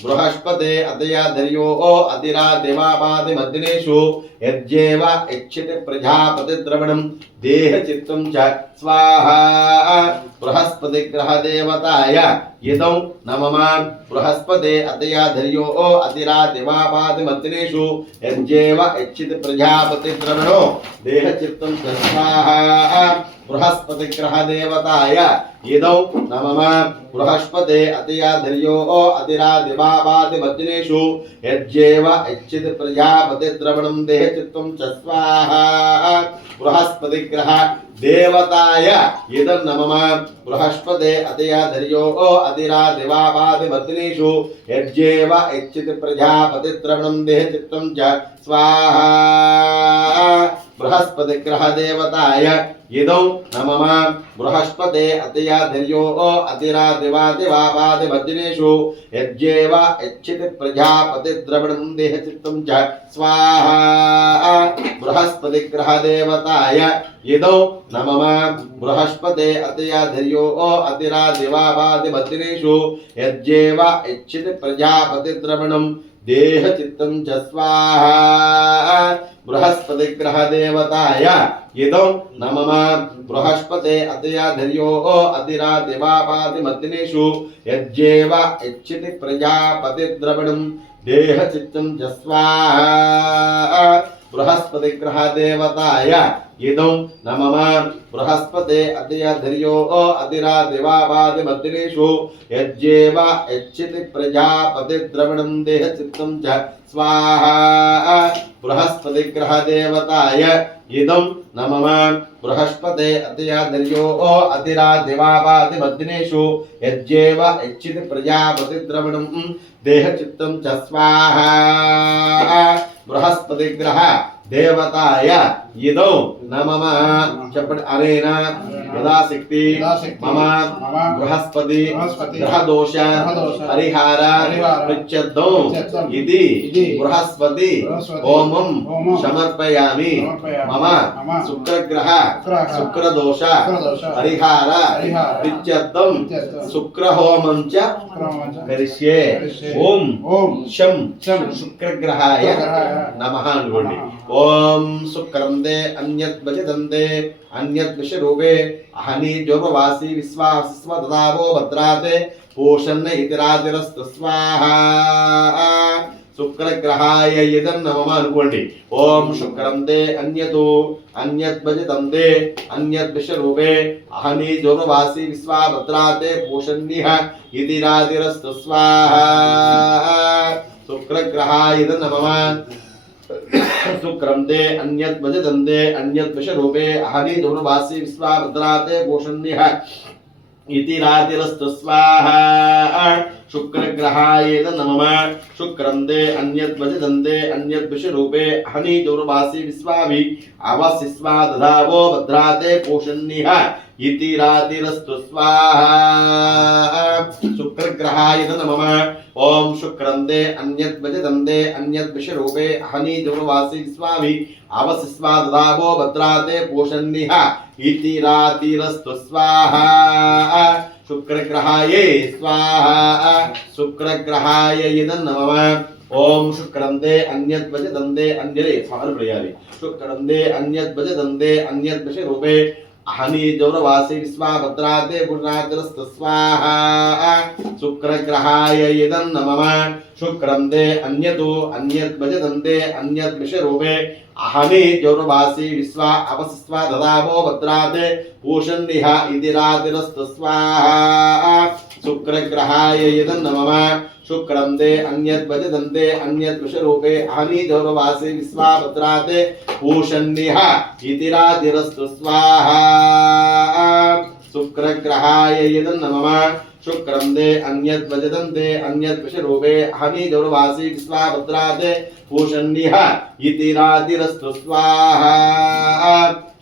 బృహస్పతే అతయా ధర్యో అతిరా దేవాపాది మర్దినేషు యజ్జేవ యచ్చిత్ ప్రజాపతి ద్రవణం దేహ చిత్తం చ స్వాహా. బృహస్పతి గ్రహ దేవతాయ ఇదౌ నమః. బృహస్పతే అతయా ధర్యో అతిరా దేవాపాది మర్దినేషు యజ్జేవ యచ్చిత్ ప్రజాపతి ద్రవణో దేహ చిత్తం చ స్వాహా. బృహస్పతి గ్రహ దేవతాయ ఇదౌ నమః. బృహస్పతే అతయా ధర్యో అతిరా దివాపాది మర్దినేషు యజ్జేవ యచ్చిత్ ప్రజాపతి ద్రవణం దేహ చిత్తం చ స్వాహా. బృహస్పతి గ్రహ దేవతాయ ఇదం నమః. బృహస్పతే అతయా ధర్యో అతిరా దివాపాది మర్దినేషు యజ్జేవ యచ్చిత్ ప్రజాపతి ద్రవణం దేహ చిత్తం చ స్వాహా. బృహస్పతి గ్రహ దేవతాయ ఇదౌ నమః. బృహస్పతే అతయా ధర్యో అతిరా దివాపాది మర్దినేషు యజ్జేవ యచ్చిత్ ప్రజాపతి ద్రవణం దేహ చిత్తం చ స్వాహా. బృహస్పతి గ్రహ దేవతాయ ఇదౌ నమః. బృహస్పతే అతయా ధర్యో అతిరా దివాపాది మర్దినేషు యజ్జేవ యచ్చిత్ ప్రజాపతి ద్రవణం దేహ చిత్తం చ స్వాహా. బృహస్పతి గ్రహ దేవతాయ ఇదం నమః. బృహస్పతే అతయా ధర్యో అతిరా దివాపాది మర్దినేషు యజ్జేవ యచ్చిత్ ప్రజాపతి ద్రవణం దేహ చిత్తం చ స్వాహా. బృహస్పతి గ్రహ దేవతాయ ఇదం నమః. బృహస్పతే అతయా ధర్యో అతిరా దివాపాది మర్దినేషు యజ్జేవ యచ్చిత్ ప్రజాపతి ద్రవణం దేహ చిత్తం చ స్వాహా. బృహస్పతి గ్రహ దేవతాయ ఇదం నమః. బృహస్పతే అతయా ధర్యో అతిరా దివాపాది మర్దినేషు యజ్జేవ యచ్చిత్ ప్రజాపతి ద్రవణం దేహ చిత్తం చ స్వాహా. బృహస్పతి గ్రహ దేవతాయ ఇదౌ నమః. చెప్పండి. అనేన యథాశక్తి మమ బృహస్పతి గ్రహ దోష పరిహార ప్రిత్యర్థం ఇది బృహస్పతి హోమం సమర్పయామి. మమ శుక్రగ్రహ శుక్రదోష పరిహార ప్రిత్యర్థం శుక్రహోమం చ కరిష్యే. ఓం శం శుక్రగ్రహాయ నమః అనుకోండి. ఓం శుక్రందే అన్యద్వజదందే అన్యద్విషరూపే అహని జోపవాసి విశ్వాసస్వ దదావో భద్రాతే పోషన్న ఇతిరాతిరస్తు స్వాహా. శుక్రగ్రహాయ ఇదం నమః అనుకోండి. ఓం శుక్రందే అన్యతో అన్యద్వజదందే అన్యద్విషరూపే అహని జోపవాసి విశ్వాభద్రాతే పోషన్నిహ ఇతిరాతిరస్తు స్వాహా. శుక్రగ్రహాయ ఇదం నమః. శుక్రందే అన్యద్వజదందే అన్యద్విషరూపే అహని ధనుర్వాసి విశ్వాభద్రాతే పోషణ్యః इति रातिरस्तु स्वाहा. शुक्रग्रहाय नमः. शुक्रंदे अन्यद्वजदंदे अन्यद्विषरूपे हनि दुर्वासी विश्वाभि अवसिस्वा दधावो भद्राते पोषण्यः इति रातिरस्तु स्वाहा. शुक्रग्रहाय नमः. ओम शुक्रंदे अन्यद्वजदंदे अन्यद्विषरूपे हनि दुर्वासी विश्वाभि अवसिस्वा दधावो भद्राते पोषण्यः इति रातिरस्तु स्वाहा. शुक्रग्रहायै स्वाहा शुक्रग्रहाय इदं नमः ओम शुक्रंदे अन्यद्वज दंदे अन्यरे स्वाहा प्रयारि शुक्रंदे अन्यद्वज दंदे अन्यद्वश रूपे हनि जौरवासी विश्वाभद्राते पुरुषाद्रस्त स्वाहा शुक्रग्रहाय इदं नमः शुक्रंदे अन्यतो अन्यद्वज दंदे अन्यद्वश रूपे अहनि जौरवासी विश्वा अपस्वा ददावो भद्राते पूषन्निह इति रातिरस्त स्वाहा शुक्रग्रहाय इदं नमः शुक्रंदे अन्यद्वज दंदे अन्यद्वश रूपे अहनि जौरवासी विश्वा भद्राते पूषन्निह इति रातिरस्तु स्वाहा शुक्रग्रहाय इदं नमः शुक्रंदे अन्यद्वजदन्ते अन्यद्वश रूपे हनि जौरवासी विश्वा भद्राते पूषन्निह इति रातिरस्तु स्वाहा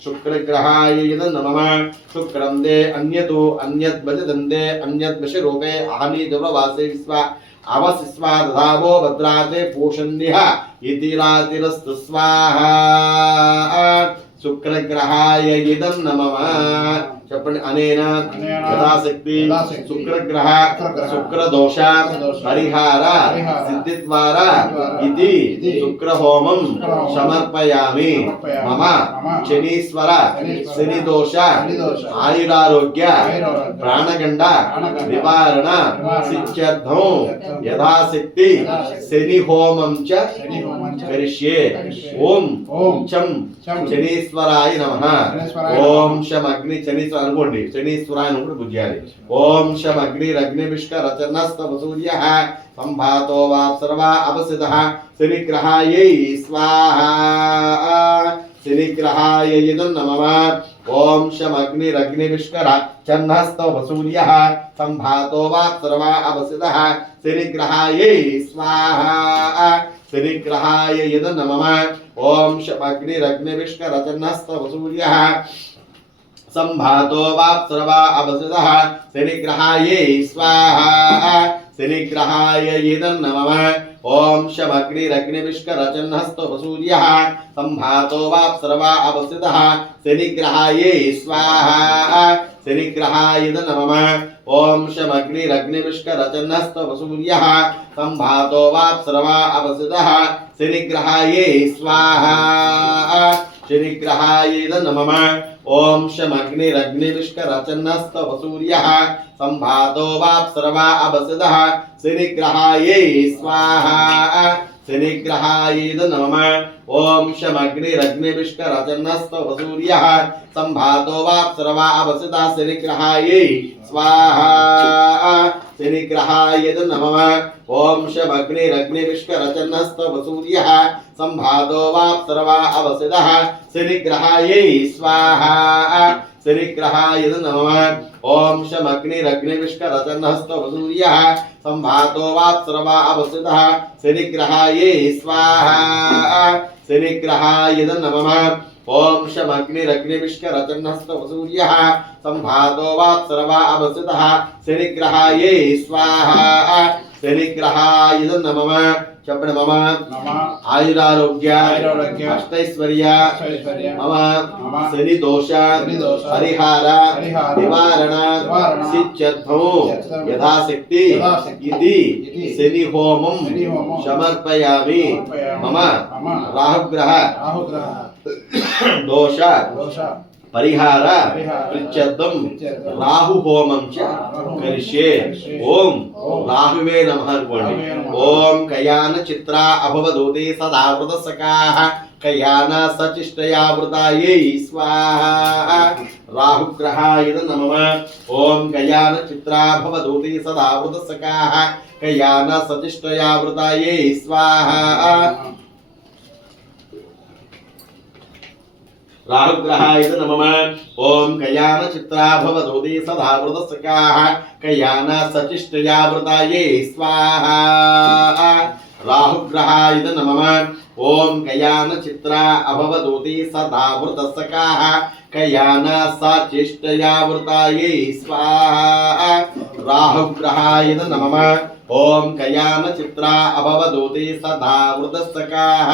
शुक्रग्रहाय इदं नमः शुक्रंदे अन्यतो अन्यद्वजदन्ते अन्यद्वश रूपे हनि जौरवासी विश्वा अवसिस्वा दधावो भद्राते पूषन्निह इति रातिरस्तु स्वाहा शुक्रग्रहाय इदं नमः చెప్పండి అనేన యథాశక్తి శుక్రగ్రహ శుక్రదోష పరిహార సిద్ధిద్వార ఇది శుక్రహోమం సమర్పయామి మమ శనీశ్వర శనిదోష ఆయురారోగ్య ప్రాణగండ నివారణ సిద్ధ్యర్థం యథాశక్తి శని హోమం చ కరిష్యే ఓం చం శనీశ్వరాయ నమః ఓం శం అగ్ని శనీశ్వర అనుకోండి శనీశ్వరాయను కూడా పూజ్యాలి ఓం శం అగ్నిరగ్నివిష్క రచనస్తవ సూర్యః సంభాతో వాప్సర్వా అపసితః శనిగ్రహాయై స్వాహా శనిగ్రహాయ ఇదం నమః ఓం శం అగ్నిరగ్నివిష్క రచనస్తవ సూర్యః సంభాతో వాప్సర్వా అపసితః శనిగ్రహాయై స్వాహా శనిగ్రహాయ ఇదం నమః ఓం శం అగ్నిరగ్నివిష్క రచనస్తవ సూర్యః संभातो वाप्सर्वा अवसितः शनिग्रहायै स्वाहा शनिग्रहाय इदं नमः ओम शम अग्निरग्निविष्क रचनस्तव सूर्यः संभातो वाप्सर्वा अवसितः शनिग्रहायै स्वाहा शनिग्रहाय इदं नमः ओम शम अग्निरग्निविष्क रचनस्तव सूर्यः संभातो वाप्सर्वा अवसितः शनिग्रहायै स्वाहा शनिग्रहाय इदं नमः ओम शम अग्निरग्निविष्क रचनस्तव सूर्यः संभातो वाप्सर्वा अवसितः शनिग्रहायै स्वाहा शनिग्रहाय इदं नमः ओम शम अग्निरग्निविष्क रचनस्तव सूर्यः संभातो वाप्सर्वा अवसितः शनिग्रहायै स्वाहा शनिग्रहाय इदं नमः ओम शम अग्निरग्निविष्क रचनस्तव सूर्यः संभातो वाप्सर्वा अवसितः शनिग्रहायै स्वाहा शनिग्रहाय इदं नमः ओम शम अग्निरग्निविष्क रचनस्तव सूर्यः संभातो वाप्सर्वा अवसितः शनिग्रहायै स्वाहा शनिग्रहाय इदं नमः ओम शम अग्निरग्निविष्क रचनस्तव सूर्यः संभातो वाप्सर्वा अवसितः शनिग्रहायै स्वाहा शनिग्रहाय इदं नमः చెప్పండి మమ ఆయురారోగ్య అష్టైశ్వర్య మమ శని దోష పరిహార నివారణ సిద్ధ్యర్థం యథాశక్తి ఇది శని హోమం సమర్పయామి మమ రాహుగ్రహ దోష పరిహార ప్రిత్యర్థం రాహు హోమం చ కరిష్యే ఓం రాహువే నమః అనుకోండి ఓం కయాన చిత్ర అభవదూతే సదావృత సకాః కయాన సచిష్టయావృతాయై స్వాహా రాహుగ్రహాయ నమః ఓం కయాన చిత్ర అభవదూతే సదావృత సకాః కయాన సచిష్టయావృతాయై స్వాహా राहुग्रहाय नमः ओम कयान चित्रा भवदोदे सदावृत सकाः कयान सचिष्टयावृतायै स्वाहा राहुग्रहाय नमः ओम कयान चित्रा अभवदोदे सदावृत सकाः कयान सचिष्टयावृतायै स्वाहा राहुग्रहाय नमः ओम कयान चित्रा अभवदोदे सदावृत सकाः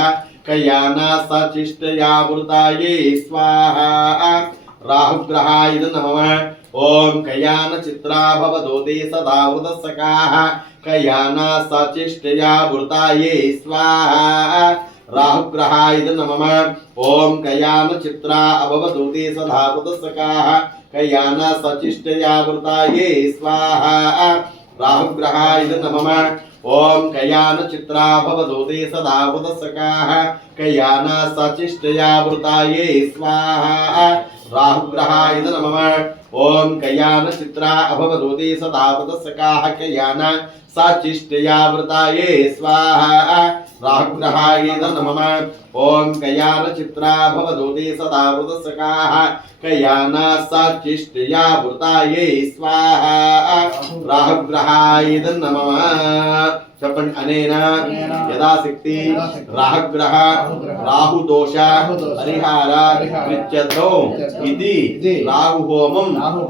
कयाना सचिष्टयावृतायै स्वाहा राहुग्रहाय नमः ओम कयान चित्रा भवदोते सदा वृतसकाः कयाना सचिष्टया वृताये स्वाहा राहुग्रहाय नमः ओम कयान चित्रा अभवदोते सदा वृतसकाः कयाना सचिष्टया वृताये स्वाहा राहुग्रहाय नमः ओम कयान चित्रा भवदोते सदा वृतसकाः कयाना सचिष्टया वृताये स्वाहा राहुग्रहाय नमः ओम कयान चित्रा अभवदोते सदा वृतसकाः कयाना सचिष्टया वृताये स्वाहा राहुग्रहाय नमः ओम कयान चित्रा भवदोते सदा वृतसकाः कयाना सचिष्टया वृताये स्वाहा राहुग्रहाय नमः చెప్పండి అనేన యదాశక్తి రాహగ్రహ రాహుదోష పరిహార విచ్ఛేదో ఇది రాహు హోమం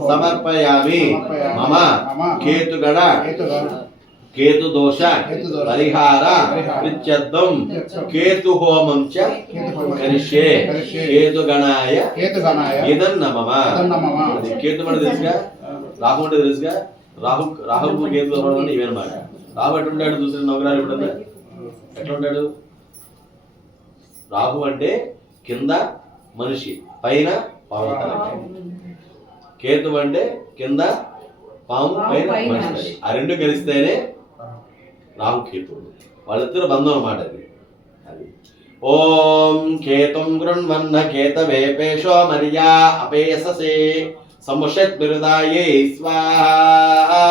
సమర్పయామి మమ కేతుగణ కేతుదోష పరిహార విచ్ఛేదం కేతు హోమం చ కరిష్యే కేతుగణాయ ఇదం నమః అది కేతు మన తెలుసుగా రాహు అంటే తెలుసుగా రాహు కేతు అంటే ఇవేనమాట రాహు ఎట్లుంటాడు చూసిన నవగ్రహాలు ఎప్పుడన్నా ఎట్లుంటాడు రాహు అంటే కింద మనిషి పైన పాము కేతు అంటే కింద పాము పైన మనిషి ఆ రెండు కలిస్తేనే రాహు కేతువు వాళ్ళిద్దరు బంధం అన్నమాట అది ఓం కేతుం గృణ్వన్న కేతవే పేషో మర్యా అపేససే సముషత్ బిరుదాయే స్వాహా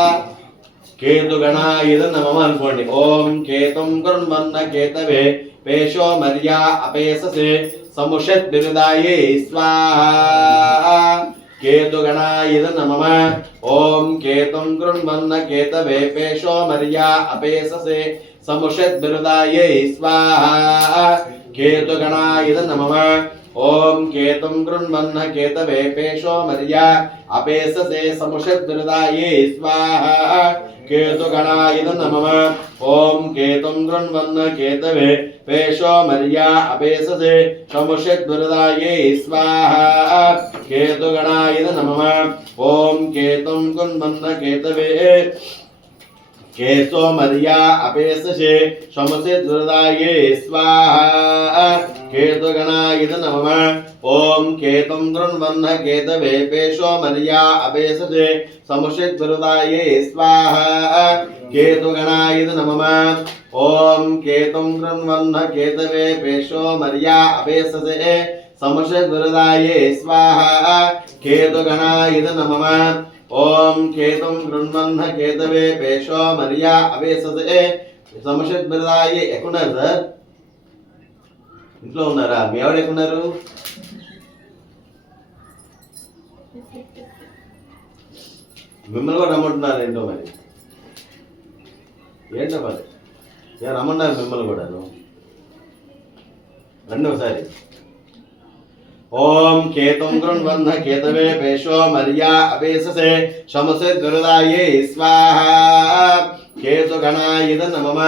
కేతుగణాయ నమః అనుకోండి ఓం కేతుం గృణ్వన్న కేతవే పేషో మర్యా అపేససే సముషత్ బిరుదాయే స్వాహా కేతుగణాయ నమః ఓం కేతుం గృణ్వన్న కేతవే పేషో మర్యా అపేససే సముషత్ బిరుదాయే స్వాహా కేతుగణాయ నమః ఓం కేతుం గృణ్వన్న కేతవే పేషో మర్యా అపేససే సముషత్ బిరుదాయే స్వాహా కేతుగణాయ నమః ఓం కేతుం గృణ్వన్న కేతవే పేషో మర్యా అపేససే సముషత్ బిరుదాయే స్వాహా కేతుగణాయ నమః ఓం కేతుం గృణ్వన్న కేతవే కేశో మర్యా అపేససే సముషత్ బిరుదాయే స్వాహా కేతుగణాయ నమః ఓం కేతుం గృణ్వన్న కేతవే పేషో మర్యా అపేససే సముషత్ బిరుదాయే స్వాహా కేతుగణాయ నమః ఓం కేతుం గృణ్వన్న కేతవే పేషో మర్యా అపేససే సముషత్ బిరుదాయే స్వాహా కేతుగణాయ నమః ఓం కేతుం గృణ్వన్న కేతవే పేషో మర్యా అపేససే సముషత్ బిరుదాయే ఎక్కడున్నారు సార్ ఇంట్లో ఉన్నారా మీ ఆవిడ ఎక్కడున్నారు మిమ్మల్ని కూడా రమ్మంటున్నారు ఏంటో మరి ఏంటో మరి రమ్మన్నారు మిమ్మల్ని కూడాను రండి ఒకసారి ఓం కేతుం గృణ్వన్న కేతవే పేషో మర్యా అపేససే సముషత్ బిరుదాయే స్వాహా కేతుగణాయ నమః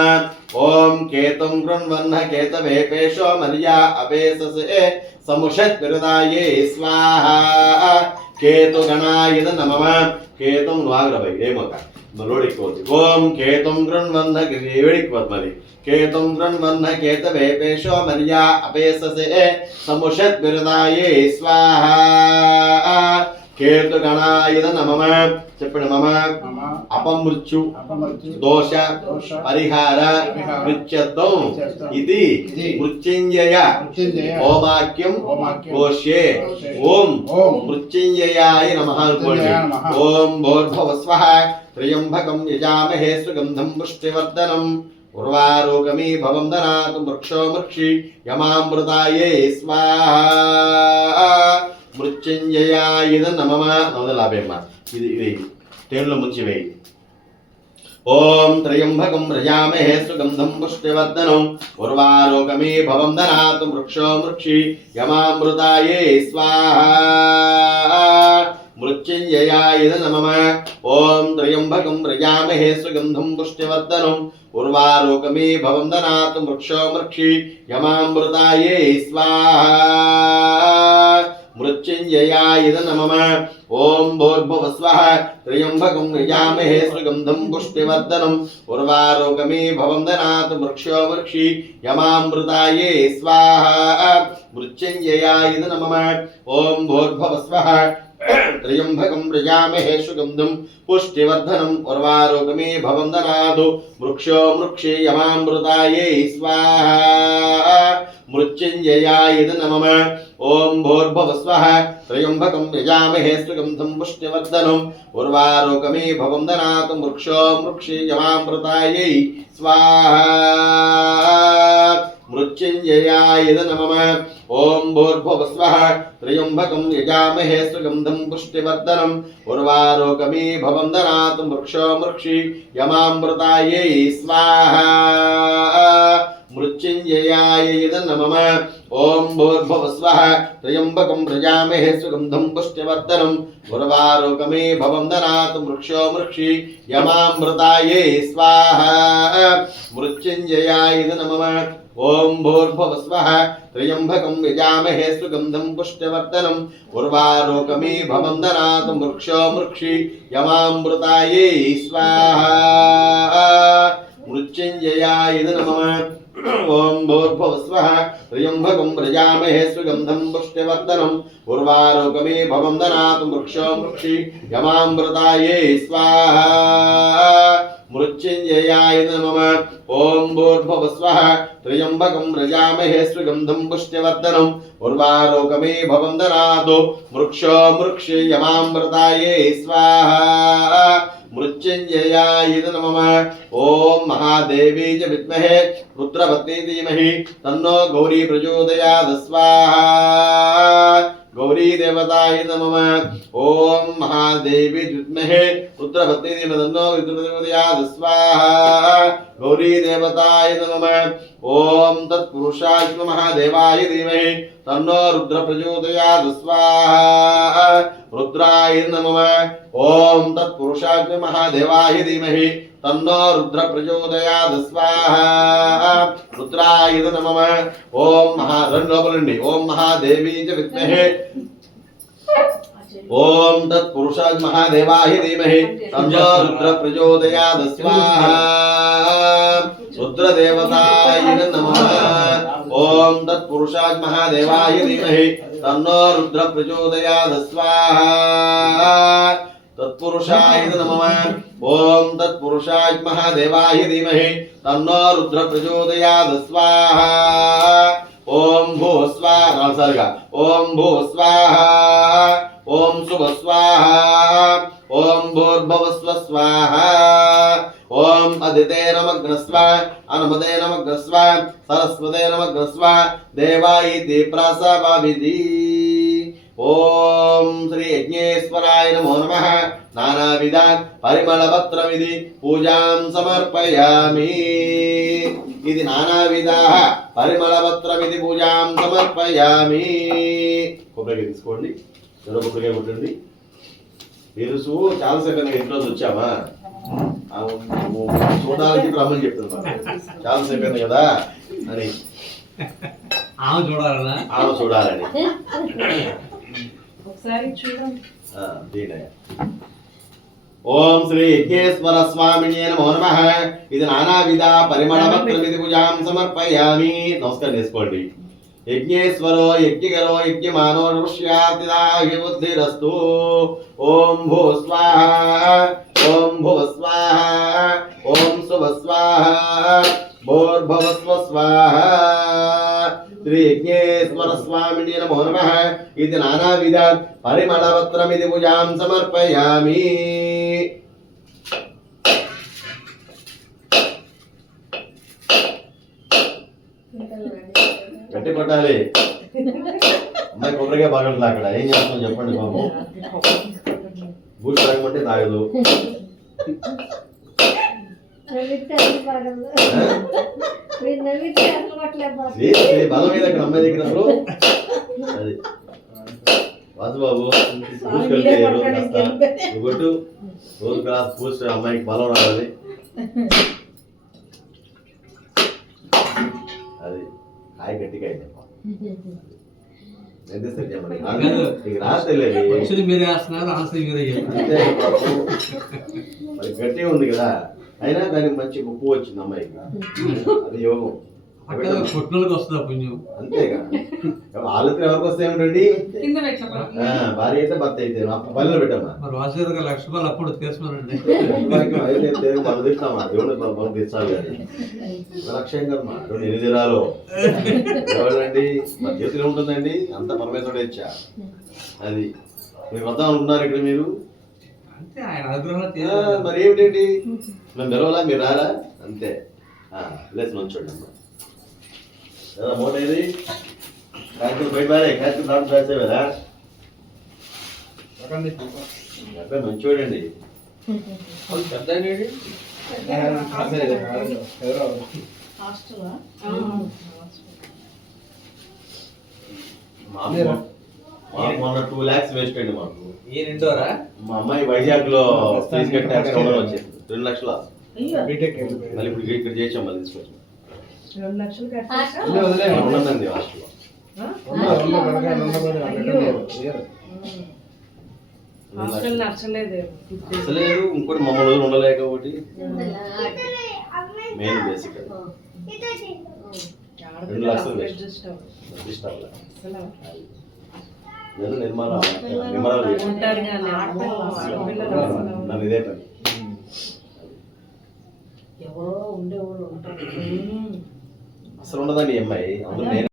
ఓం కేతుం గృణ్వన్న కేతవే పేషో మర్యా అపేససే సముషత్ బిరుదాయే స్వాహా కేతుగణాయ నమః కేతుం నువ్వాగ్రభై ఏమోక లోడిపోతుంది ఓం కేతుం గృణ్వన్న వేడిపోతుంది మరి కేతుం గృణ్వన్న కేతవే పేషో మర్యా అపేససే సముషత్ బిరుదాయే స్వాహా కేతుగణాయ నమః చెప్పండి మమ అపమృత్యు దోష పరిహార విచ్ఛేదం ఇది మృత్యుంజయ హోమాక్యం ఘోష్యే ఓం మృత్యుంజయాయ నమః అనుకోండి ఓం భోర్భవస్వః త్రయంబకం యజామహే సుగంధం పుష్టివర్ధనం ఉర్వారోగమీ భవం దనాతు వృక్షో మృక్షి యమామృతాయే స్వాహా మృత్యుంజయాయ నమః నవదలాభేమ్మ ఇది వేయి తేనులో ముంచి వేయి ఓం త్రయంబకం రజామహే సుగంధం పుష్టివర్ధనం ఉర్వారోగమీ భవం దనాతు వృక్షో మృక్షి యమామృతాయే స్వాహా మృత్యుంజయాయ నమః ఓం త్రయంబకం రజామహే సుగంధం పుష్టివర్ధనం ఉర్వారోగమీ భవం దనాతు వృక్షో మృక్షి యమామృతాయే స్వాహా మృత్యుంజయాయ मृत्युञ्जयाय नमः ओम भूर्भुवस्वः त्र्यम्बकं यजामहे सुगन्धं पुष्टिवर्धनम् उर्वारुकमे भवं दनात् वृक्षो वृक्षि यमामृताये स्वाहा मृत्युञ्जयाय नमः ओम भूर्भुवस्वः त्र्यम्बकं यजामहे सुगन्धं पुष्टिवर्धनम् उर्वारुकमे भवं दनात् वृक्षो वृक्षि यमामृताये स्वाहा मृत्युञ्जयाय नमः ओम भूर्भुवस्वः त्र्यम्बकं यजामहे सुगन्धं पुष्टिवर्धनम् उर्वारुकमे भवं दनात् वृक्षो वृक्षि यमामृतायै स्वाहा मृत्युञ्जयाय नमः ओम भूर्भुवस्वः त्र्यम्बकं यजामहे सुगन्धं पुष्टिवर्धनम् उर्वारुकमे भवं दनात् वृक्षो वृक्षि यमामृतायै स्वाहा मृत्युञ्जयाय नमः ओम भूर्भुवस्वः त्र्यम्बकं यजामहे सुगन्धं पुष्टिवर्धनम् उर्वारुकमे भवं दनात् वृक्षो वृक्षि यमामृताये स्वाहा मृत्युञ्जयाय नमः ओम भूर्भुवस्वः त्र्यम्बकं यजामहे सुगन्धं पुष्टिवर्धनम् उर्वारुकमे भवं दनात् वृक्षो वृक्षि यमामृताये स्वाहा मृत्युञ्जयाय नमः ओम भूर्भुवस्वः त्र्यम्बकं यजामहे सुगन्धं पुष्टिवर्धनम् उर्वारुकमे भवं दनात् वृक्षो वृक्षि यमामृताये स्वाहा मृत्युञ्जयाय नमः ओम भूर्भुवस्वः त्र्यम्बकं यजामहे सुगन्धं पुष्टिवर्धनम् उर्वारुकमे भवं दनात् वृक्षो वृक्षि यमामृताये स्वाहा मृत्युञ्जयाय नमः ओम महादेवी च विद्महे रुद्रवती धीमहि तन्नो गौरी प्रचोदयात् स्वाहा गौरी देवताय नमः ओम महादेवी विद्महे रुद्रवती धीमहि तन्नो प्रचोदयात् स्वाहा गौरी देवताय नमः ओम तत्पुरुषाय महादेवाय धीमहि तन्नो रुद्र प्रचोदयात् स्वाहा रुद्राय नमः ओम तत्पुरुषाय महादेवाय धीमहि तन्नो रुद्र प्रचोदयात् स्वाहा रुद्राय नमः ओम महारण्योपलंडी ओम महादेवी च विद्महे ओम तत्पुरुषाय महादेवाय धीमहि तन्नो रुद्र प्रचोदयात् स्वाहा रुद्रदेवताय नमः ओम तत्पुरुषाय महादेवाय धीमहि तन्नो रुद्र प्रचोदयात् स्वाहा तत्पुरुषाय नमः ओम तत्पुरुषाय महादेवाय धीमहि तन्नो रुद्र प्रचोदयात् स्वाहा ओम भूः स्वाहा ओम भूः स्वाहा ओम शुभ स्वाहा ओम भूर्भुवस्व स्वाहा ओम अदिते नमः स्वाहा अनुमते नमः स्वाहा सरस्वते नमः स्वाहा देवायिति प्रसवाविधि ओम श्री यज्ञेश्वराय नमो नमः नानाविधान् परिमलपत्रमिति पूजां समर्पयामि इति नानाविधाः परिमलपत्रमिति पूजां समर्पयामि కొబ్బరికాయ తీసుకోండి చెరో కొబ్బరికాయ కొట్టండి తెలుసు చాలాసేపు ఇంట్లో వచ్చామా చూడాలని రమ్మని చెప్తున్నా చాలాసేపు కదా అని ఆమె చూడాలని ఒకసారి చూడండి ఓం శ్రీ యజ్ఞేశ్వర స్వామినే నమో నమః ఇది నానావిధ పరిమళపత్రమితి పూజాం సమర్పయామి నమస్కారం చేసుకోండి यज्ञेश्वरो यज्ञकरो यज्ञमानो नमस्यातिदाहि बुद्धिरस्तु ओम भूः स्वाहा ओम भुवः स्वाहा ओम शुभः स्वाहा भूर्भुवस्व स्वाहा श्री यज्ञेश्वर स्वामिने नमो नमः इति नानाविध परिमलपत्रमिति पूजां समर्पयामि గట్టి కొట్టాలి అమ్మాయి కొబ్బరిగా బాగలేదు అక్కడ ఏం చేస్తాం చెప్పండి బాబు బూట్ తాగమంటే తాగదు బలం మీద అక్కడ అమ్మాయి దగ్గర అది వాసుబాబు కొట్టు రోజు క్లాస్ పూస్ట్ అమ్మాయికి బలం రావాలి అది కాయ గట్టిగా అయింది ఎంత ఇస్తారు చెప్పండి. నీకు రాస్తలేదు క్వశ్చన్ మీరే వేస్తున్నారు, ఆన్సర్ మీరే చెప్పారు. అంతే బాబు. మరి గట్టిగా ఉంది కదా, అయినా దానికి మంచి ఉప్పు వచ్చింది అమ్మాయికి, అది యోగం. అక్కడ పుట్టినోళ్ళకి వస్తుందా పుణ్యం? అంతేగా, వాళ్ళకి ఎవరికి వస్తే ఏమిటండి, కింద పెట్టిన భార్య అయితే భర్త అయితే పల్లెలో పెట్టమ్మా. మరి వాసుగారు ఒక 1,00,000 రూపాయలు అప్పుడు తీసుకున్నారండి. మనం తెస్తామా దేవుడు మనం తెచ్చాలి కానీ 1,00,000 కదమ్మా, ఎన్ని దినాలు ఎవరండి మన చేతిలో ఉంటుందండి, అంత పరమేశ్వరుడు ఇచ్చా. అది మీరు వద్దాం అనుకున్నారు ఇక్కడ మీరు, అంతే ఆయన అనుగ్రహం మరి ఏమిటండి మేము తెలవాలా, మీరు రారా, అంతే. లేదు మంచోండి అమ్మా, కదా మూట ఏది కాయలు బయట బారే కాయలు దాంట్లో రాసే కదా, అబ్బాయి మంచివాడండి. పెద్ద హాస్టలా మాకు మొన్న 2 lakhs వేస్ట్ అండి మాకు. ఈ రెండోరా మా అమ్మాయి వైజాగ్ లో ఫీజు కట్టాక 2 వచ్చేది, 2 లక్షలు. అయ్యో బీటెక్ మళ్ళీ ఇప్పుడు ఇక్కడ చేసాం, మళ్ళీ తీసుకొచ్చాం. 2 లక్షలు కట్టాక ఉన్నదండి హాస్టల్లో. హాస్టల్ నచ్చలేదు. అసలు ఇంకోటి మమ్మల్ని రోజులు ఉండలేక ఒకటి మెయిన్ బేసిక్ అది. 2 లక్షలు వేస్ట్ ఇష్టం. నేను నిర్మాణాలు ఉంటారు కానీ ఆడపిల్లలు నన్ను ఇదే పని. ఎవరో ఉండేవారు ఉంటారు. అసలు ఉండదండి ఈ అమ్మాయి, అందులో నేను